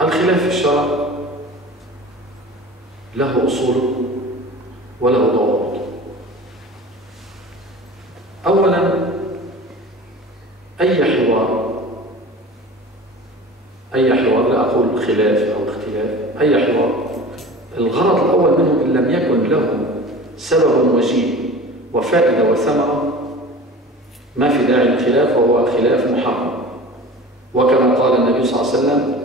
الخلاف في الشرع له أصول وله ضوابط. أولا، أي حوار لا أقول خلاف أو اختلاف، أي حوار الغرض الأول منه إن لم يكن له سبب وجيه وفائدة وثمرة ما في داعي للخلاف، وهو خلاف محرم. وكما قال النبي صلى الله عليه وسلم: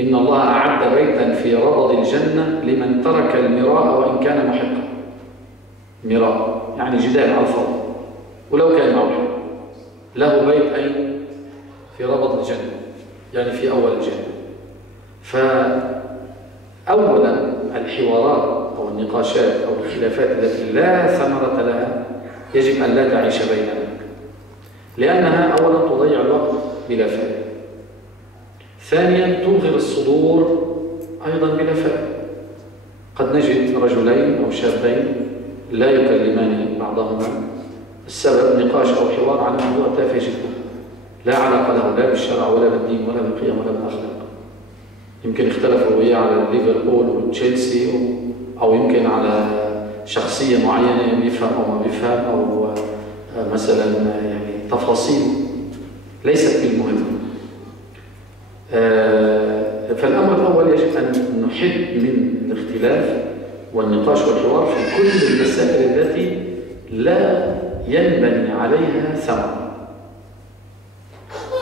إن الله أعد بيتا في ربض الجنة لمن ترك المراء وإن كان محقا. مراء يعني جدال على الفاضي، ولو كان معه له بيت أين؟ في ربض الجنة، يعني في أول الجنة. فأولا الحوارات أو النقاشات أو الخلافات التي لا ثمرة لها يجب أن لا تعيش بيننا، لأنها أولا تضيع الوقت بلا فائدة، ثانيا توغر الصدور أيضا بلا فائدة. قد نجد رجلين أو شابين لا يكلمان بعضهما، السبب نقاش أو حوار عن موضوع تافه جدا لا علاقة له لا بالشرع ولا بالدين ولا بالقيم ولا بالأخلاق. يمكن اختلفوا وياه على ليفربول وتشيلسي، أو يمكن على شخصية معينة بيفهم أو ما بيفهم، أو مثلا يعني تفاصيل ليست بالمهمة. فالأمر الأول يجب أن نحد من الاختلاف والنقاش والحوار في كل المسائل التي لا ينبني عليها ثمر.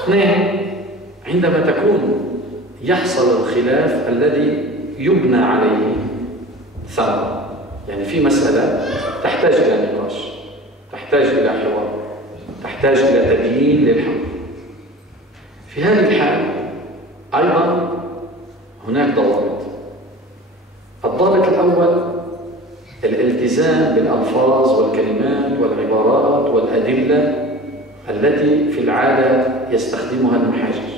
اثنين، عندما تكون يحصل الخلاف الذي يبنى عليه ثمر، يعني في مسألة تحتاج إلى نقاش، تحتاج إلى حوار، تحتاج إلى تبيين للحق. في هذه الحال أيضا هناك ضوابط. الضابط الأول الالتزام بالألفاظ والكلمات والعبارات والأدلة التي في العادة يستخدمها المحاجج.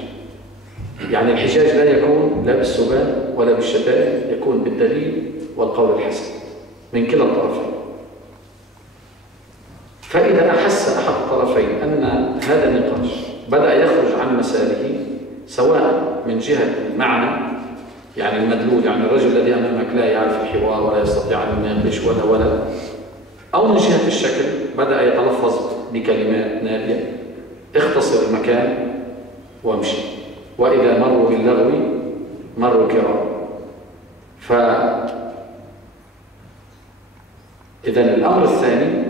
يعني الحجاج لا يكون لا بالسباب ولا بالشتائم، يكون بالدليل والقول الحسن من كلا الطرفين. فإذا أحس أحد الطرفين أن هذا النقاش بدأ يخرج عن مساره، سواء من جهة المعنى يعني المدلول، يعني الرجل الذي أمامك لا يعرف الحوار ولا يستطيع أن يناقش ولا، أو من جهة الشكل بدأ يتلفظ بكلمات نابية، اختصر المكان وامشي، وإذا مروا باللغو مروا كرام. إذن الأمر الثاني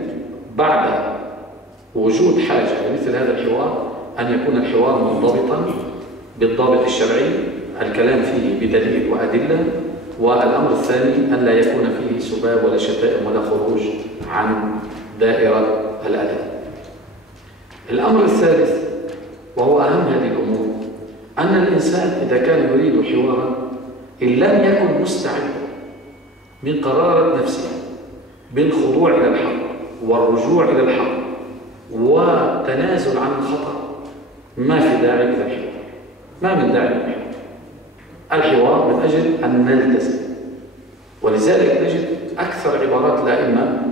بعد وجود حاجة لمثل هذا الحوار أن يكون الحوار منضبطا بالضابط الشرعي، الكلام فيه بدليل وأدلة. والأمر الثاني أن لا يكون فيه سباب ولا شتائم ولا خروج عن دائرة الأدب. الأمر الثالث وهو أهم هذه الأمور، أن الإنسان إذا كان يريد حوارا إن لم يكن مستعدا من قرارة نفسه بالخضوع إلى الحق والرجوع إلى الحق وتنازل عن الخطأ، ما في داعي للحوار، ما من داعي للحوار. الحوار من أجل أن نلتزم. ولذلك نجد أكثر عبارات الأئمة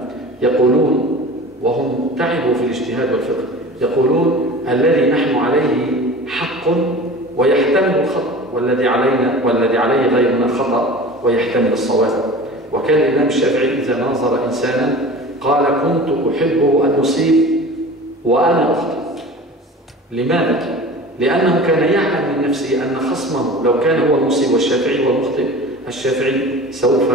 يقولون، وهم تعبوا في الاجتهاد والفقه، يقولون الذي نحن عليه حق ويحتمل الخطأ، والذي عليه غيرنا خطأ ويحتمل الصواب. وكان الإمام الشافعي إذا ناظر إنسانا قال: كنت أحبه أن يصيب وأنا أخطئ. لماذا؟ لأنه كان يعلم من نفسه أن خصمه لو كان هو المصيب والشافعي هو المخطئ، الشافعي سوف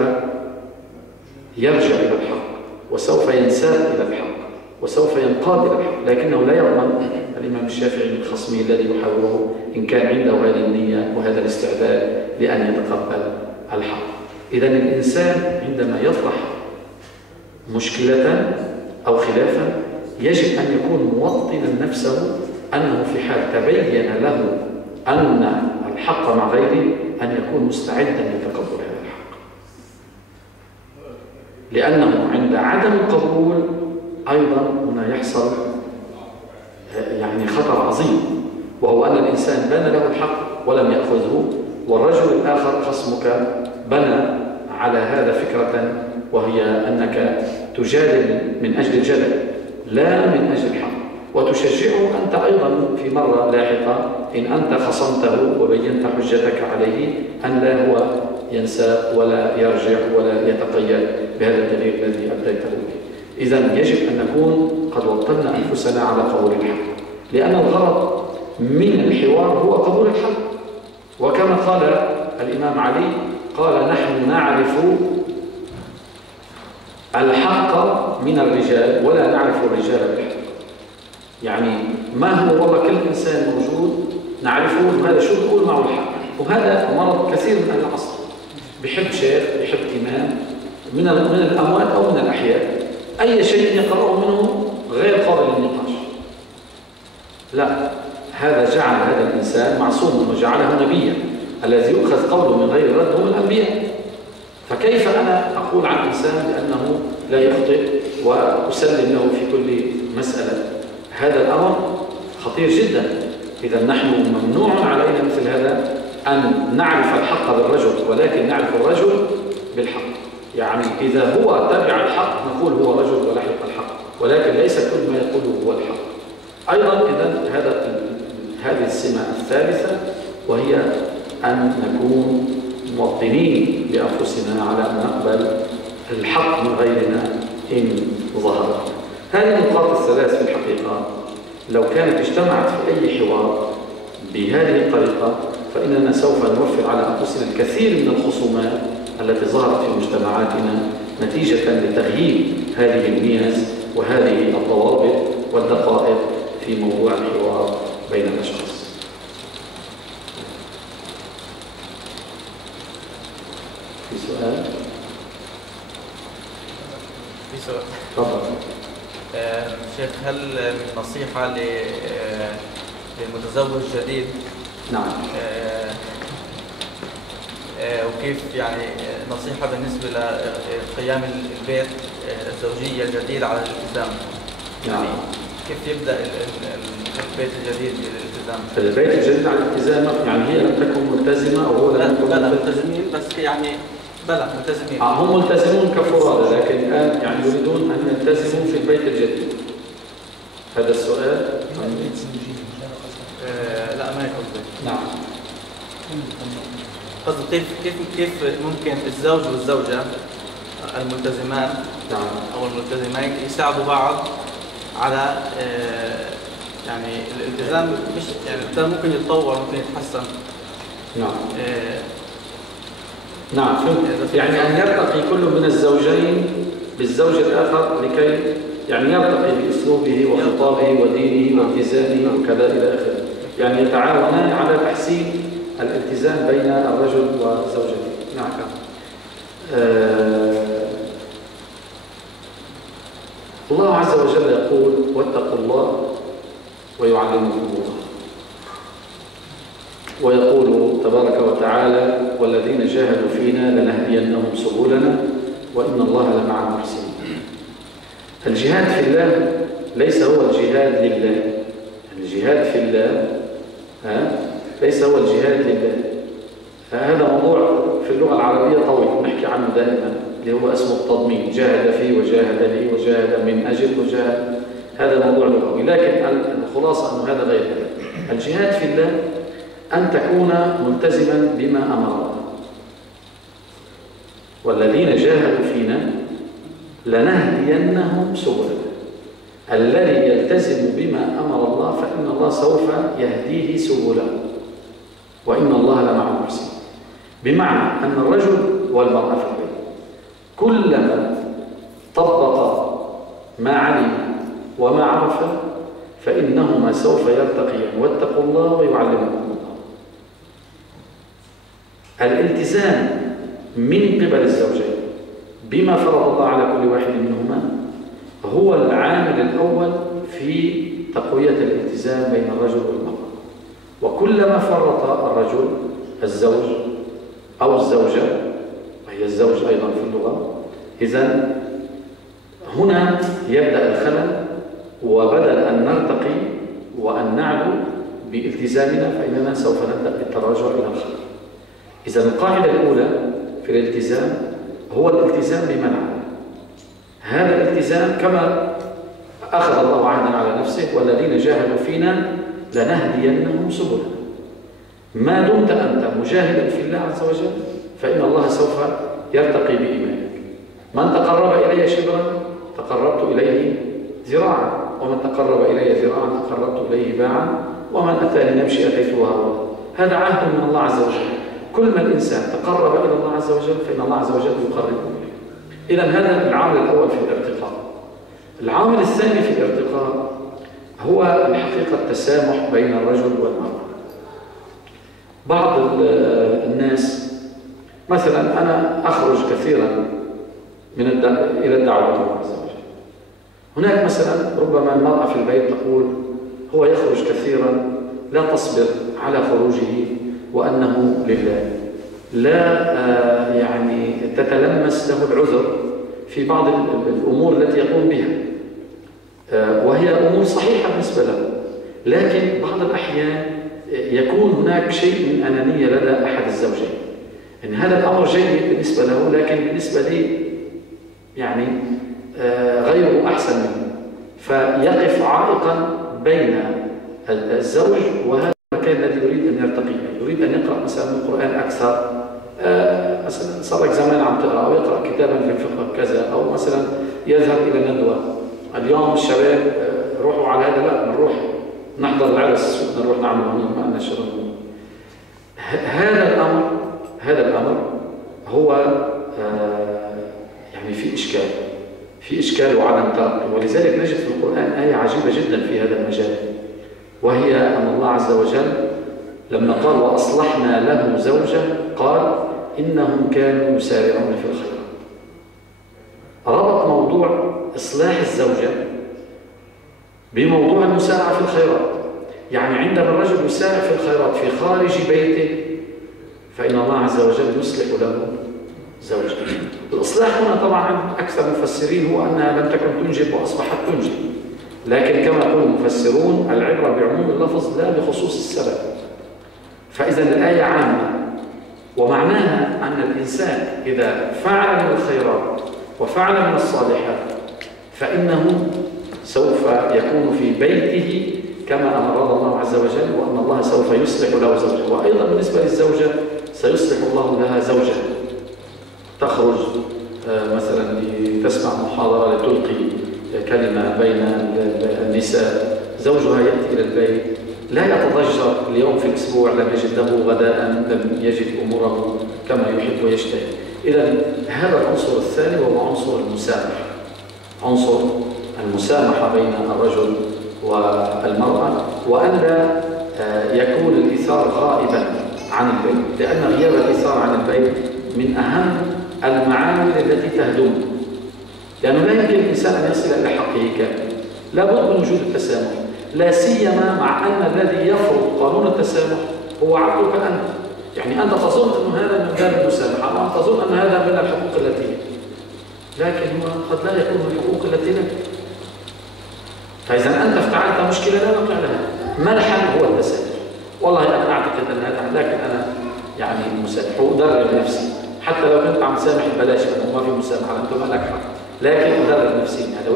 يرجع إلى الحق وسوف ينساب إلى الحق وسوف ينقاد إلى الحق، لكنه لا يضمن الإمام الشافعي من خصمه الذي يحاوره إن كان عنده هذه النية وهذا الاستعداد لأن يتقبل الحق. إذن الإنسان عندما يطرح مشكلة أو خلافا يجب أن يكون موطنا نفسه أنه في حال تبين له أن الحق مع غيره أن يكون مستعدا لتقبل هذا الحق، لأنه عند عدم القبول أيضا هنا يحصل يعني خطر عظيم، وهو أن الإنسان بنى له الحق ولم يأخذه، والرجل الآخر خصمك بنى على هذا فكرة، وهي أنك تجادل من أجل الجدل لا من أجل الحق، وتشجعه أنت أيضا في مرة لاحقة إن أنت خصمته وبينت حجتك عليه أن لا هو ينسى ولا يرجع ولا يتقيد بهذا الدليل الذي أبديته به. إذن يجب أن نكون قد وطنا أنفسنا على قبول الحق، لأن الغرض من الحوار هو قبول الحق. وكما قال الإمام علي قال: نحن نعرف الحق من الرجال ولا نعرف الرجال بالحق. يعني ما هو والله كل إنسان موجود نعرفه، وهذا شو بيقول معه الحق. وهذا مرض كثير من أهل العصر، بيحب شيخ بيحب إمام من الأموات أو من الأحياء، أي شيء يقرأه منه غير قابل للنقاش. لا، هذا جعل هذا الإنسان معصوما وجعله نبيا، الذي يؤخذ قوله من غير رد هم الأنبياء. فكيف أنا أقول عن إنسان بأنه لا يخطئ وأسلم له في كل مسألة؟ هذا الأمر خطير جدا. إذا نحن ممنوع علينا مثل هذا أن نعرف الحق بالرجل، ولكن نعرف الرجل بالحق. يعني إذا هو تبع الحق نقول هو رجل ولحق الحق، ولكن ليس كل ما يقوله هو الحق. أيضا إذا هذه السمة الثالثة، وهي أن نكون موطنين لأنفسنا على أن نقبل الحق من غيرنا إن ظهر. هذه النقاط الثلاث في الحقيقة لو كانت اجتمعت في أي حوار بهذه الطريقة فإننا سوف نوفر على أنفسنا الكثير من الخصومات التي ظهرت في مجتمعاتنا نتيجة لتغيير هذه الميز وهذه الضوابط والدقائق في موضوع الحوار بين الأشخاص. في سؤال؟ في سؤال. تفضل. شيخ، هل من نصيحة للمتزوج الجديد؟ نعم. وكيف يعني نصيحة بالنسبة لقيام البيت الزوجية الجديد على الالتزام؟ نعم. كيف يبدأ البيت الجديد بالالتزام؟ البيت الجديد على الالتزام يعني هي لم تكن ملتزمة أو هو لم يكن ملتزمين، بس يعني ملتزمين. هم ملتزمون كفرادى، لكن الآن يعني يريدون أن يلتزموا في البيت الجديد. هذا السؤال؟ لا، ما يكون ذلك. نعم. قصدي كيف ممكن الزوج والزوجة الملتزمان أو الملتزمين يساعدوا بعض على يعني الالتزام؟ مش يعني الالتزام ممكن يتطور، ممكن يتحسن. نعم. نعم، فهمت. يعني أن يرتقي كل من الزوجين بالزوج الآخر لكي يعني يرتقي بأسلوبه وخطابه ودينه والتزامه وكذا إلى آخره. يعني يتعاونان على تحسين الالتزام بين الرجل وزوجته. نعم. الله عز وجل يقول: واتقوا الله ويعلمكم الله. ويقول تبارك وتعالى: والذين جاهدوا فينا لنهدينهم سبلنا وإن الله لمع المحسنين. الجهاد في الله ليس هو الجهاد لله. الجهاد في الله ليس هو الجهاد لله. هذا موضوع في اللغة العربية طويل نحكي عنه دائما، اللي هو اسمه التضمين: جاهد فيه وجاهد لي وجاهد من أجل وجاهد. هذا موضوع لغوي، لكن الخلاصة أنه هذا غير هذا. الجهاد في الله أن تكون ملتزما بما أمر الله. والذين جاهدوا فينا لنهدينهم سبلنا. الذي يلتزم بما أمر الله فإن الله سوف يهديه سبله وإن الله لمع المحسنين. بمعنى أن الرجل والمرأة في البيت كلما طبق ما علم وما عرف فإنهما سوف يرتقيان. واتقوا الله ويعلمكم الله. الالتزام من قبل الزوجين بما فرض الله على كل واحد منهما هو العامل الأول في تقوية الالتزام بين الرجل والمرأة. وكلما فرط الرجل الزوج أو الزوجة، وهي الزوج أيضا في اللغة، إذن هنا يبدأ الخلل، وبدل أن نرتقي وأن نعلو بالتزامنا فإننا سوف نبدأ بالتراجع إلى الخلل. إذن القاعدة الأولى في الالتزام هو الالتزام بمن عليه. هذا الالتزام كما أخذ الله عهدا على نفسه: والذين جاهدوا فينا لنهدينهم سبلنا. ما دمت أنت مجاهدا في الله عز وجل فإن الله سوف يرتقي بإيمانك. من تقرب إلي شبرا تقربت إليه ذراعا، ومن تقرب إلي ذراعا تقربت إليه باعا، ومن أتاني يمشي أتيته هرولا. هذا عهد من الله عز وجل. كل ما الإنسان تقرب إلى الله عز وجل فإن الله عز وجل يقربه إليه. إذن هذا العامل الأول في الارتقاء. العامل الثاني في الارتقاء هو الحقيقة التسامح بين الرجل والمرأة. بعض الناس مثلا أنا أخرج كثيرا إلى الدعوة الله عز وجل. هناك مثلا ربما المرأة في البيت تقول: هو يخرج كثيرا، لا تصبر على خروجه وأنه لله، لا يعني تتلمس له العذر في بعض الأمور التي يقوم بها، وهي أمور صحيحة بالنسبة له، لكن بعض الأحيان يكون هناك شيء من أنانية لدى أحد الزوجين، إن هذا الأمر جيد بالنسبة له لكن بالنسبة لي يعني غيره أحسن منه، فيقف عائقا بين الزوج وهذا المكان الذي يريد أن يرتقي به. يريد أن يقرأ مثلا القرآن أكثر، مثلا صار لك زمان عم تقرأ، أو يقرأ كتابا في الفقه كذا، أو مثلا يذهب إلى ندوة. اليوم الشباب روحوا على هذا، لا نروح نحضر العرس، نروح نعمل هون، ما لنا شغل. هذا الأمر هو يعني في إشكال وعدم ترقي، ولذلك نجد في القرآن آية عجيبة جدا في هذا المجال، وهي أن الله عز وجل لما قال: وأصلحنا له زوجه، قال: إنهم كانوا يسارعون في الخيرات. ربط موضوع إصلاح الزوجة بموضوع المسارعة في الخيرات. يعني عندما الرجل يسارع في الخيرات في خارج بيته فإن الله عز وجل يصلح له زوجته. الإصلاح هنا طبعا عند أكثر المفسرين هو أنها لم تكن تنجب وأصبحت تنجب، لكن كما يقول المفسرون: العبرة بعموم اللفظ لا بخصوص السبب. فإذا الآية عامة، ومعناها أن الإنسان إذا فعل من الخيرات وفعل من الصالحات فإنه سوف يكون في بيته كما أمر الله عز وجل، وأن الله سوف يصلح له زوجه. وأيضا بالنسبة للزوجة سيصلح الله لها زوجة تخرج مثلا لتسمع محاضرة، لتلقي كلمة بين النساء، زوجها يأتي إلى البيت لا يتضجر اليوم في الأسبوع، لم يجد له غداء، لم يجد أموره كما يحب ويشتهي. إذا هذا العنصر الثاني وهو عنصر المسامحة، عنصر المسامحة بين الرجل والمرأة، وأن لا يكون الإيثار غائبا عن البيت، لأن غياب الإيثار عن البيت من أهم المعامل التي تهدمه، لأنه لا يمكن الإنسان أن يصل إلى حقه كاملا. لابد من وجود التسامح، لا سيما مع أن الذي يفرض قانون التسامح هو عبدك أنت. يعني أنت تظن أن هذا من باب المسامحة، وأنت تظن أن هذا من الحقوق التي، لكن هو قد لا يكون من الحقوق التي لك. فإذا أنت افتعلت مشكلة لا نقع لها، ما الحل؟ هو التسامح. والله أنا أعتقد أن هذا، لكن أنا يعني مسامح وأدرب نفسي، حتى لو كنت عم تسامح ببلاش وما في مسامحة، أنت ما لك حق، لكن أدرب نفسي هذا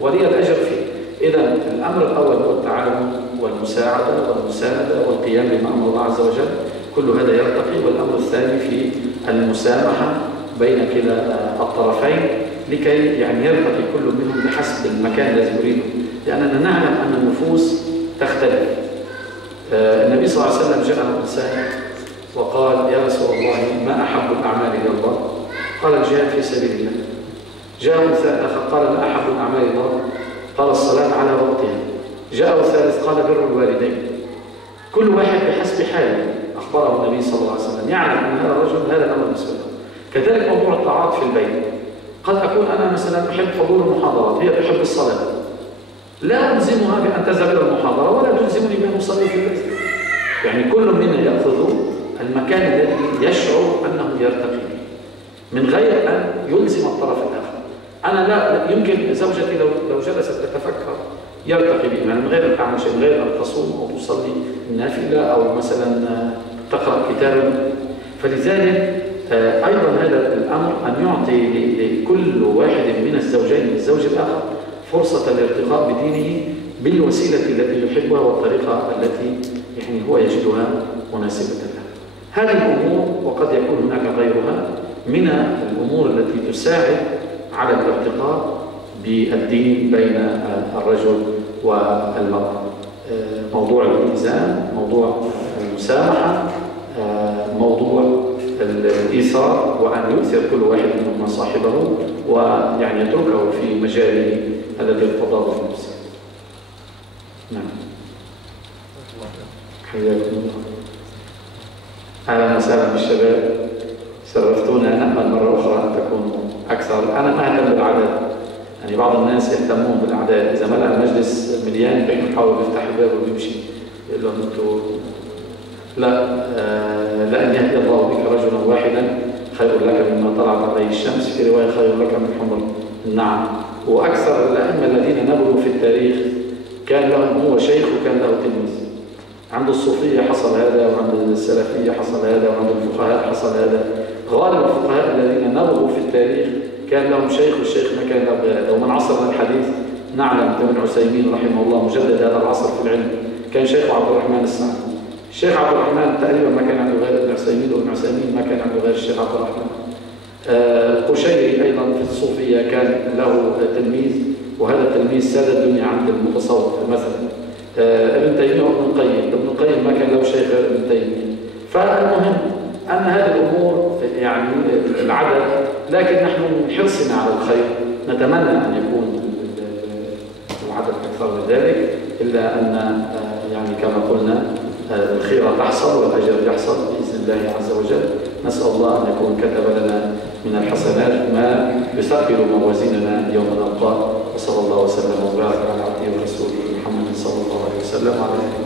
ولي الأجر فيه. إذا الأمر الأول هو التعاون والمساعدة والمساندة والقيام بما أمر الله عز وجل، كل هذا يرتقي. والأمر الثاني في المسامحة بين كلا الطرفين لكي يعني يرتقي كل منهم بحسب المكان الذي يريده، لأننا نعلم أن النفوس تختلف. النبي صلى الله عليه وسلم جاء إنسان وقال: يا رسول الله ما أحب الأعمال إلى الله؟ قال: الجهاد في سبيل الله. جاء إنسان آخر قال: ما أحب الأعمال إلى الله؟ قال: الصلاة على وقتها. جاء ثالث قال: بر الوالدين. كل واحد بحسب حاله أخبره النبي صلى الله عليه وسلم، يعلم أن هذا الرجل هذا الأمر بالنسبة له. كذلك موضوع الطاعات في البيت، قد أكون أنا مثلا أحب حضور المحاضرات، هي تحب الصلاة، لا ألزمها بأن تذهب إلى المحاضرة ولا تلزمني بأن أصلي في البيت. يعني كل منا يأخذ المكان الذي يشعر أنه يرتقي به من غير أن يلزم الطرف الآخر. أنا لا يمكن زوجتي لو جلست تتفكر يرتقي بإيمان من غير أن تعمل شيء، من غير أن تصوم أو تصلي النافلة أو مثلا تقرأ كتابا. فلذلك أيضا هذا الأمر أن يعطي لكل واحد من الزوجين للزوج الآخر فرصة الارتقاء بدينه بالوسيلة التي يحبها والطريقة التي يعني هو يجدها مناسبة له. هذه الأمور وقد يكون هناك غيرها من الأمور التي تساعد على الارتقاء بالدين بين الرجل والمرأة. موضوع الالتزام، موضوع المسامحة، موضوع الإيثار، وأن يؤثر كل واحد منهما صاحبه ويعني يتركه في مجاله الذي ارتضاه في نفسه. نعم. حياكم الله. أهلا وسهلا بالشباب، شرفتونا. نأمل مرة أخرى أن تكونوا أكثر. أنا ما أهتم بالعدد، يعني بعض الناس يهتمون بالأعداد. إذا ملأ المجلس مليان بيحاول يفتح الباب ويمشي، يقول لهم أنتوا لا يهدي الله بك رجلا واحدا خير لك مما طلعت عليه الشمس، في رواية خير لك من حمر النعم. وأكثر الأئمة الذين نبغوا في التاريخ كان لهم هو شيخ وكان له تلميذ. عند الصوفية حصل هذا، وعند السلفية حصل هذا، وعند الفقهاء حصل هذا. غالب الفقهاء الذين نبغوا في التاريخ كان لهم شيخ والشيخ ما كان له هذا. ومن عصرنا الحديث نعلم ابن عثيمين رحمه الله مجدد هذا العصر في العلم كان شيخ عبد الرحمن السعدي. الشيخ عبد الرحمن تقريبا ما كان عنده غير ابن عثيمين، وابن عثيمين ما كان عنده غير الشيخ عبد الرحمن. القشيري أيضا في الصوفية كان له تلميذ، وهذا التلميذ ساد الدنيا عند المتصوف مثلا. ابن تيمية وابن القيم، ابن القيم ما كان له شيخ غير ابن تيمية. فالمهم أن هذه الأمور يعني العدد، لكن نحن من حرصنا على الخير نتمنى أن يكون العدد أكثر من ذلك، إلا أن يعني كما قلنا الخيرة تحصل والأجر يحصل بإذن الله عز وجل. نسأل الله أن يكون كتب لنا من الحسنات ما يثقل موازيننا يوم نلقاه. وصلى الله وسلم وبارك على عبده ورسوله محمد صلى الله عليه وسلم وعلى آله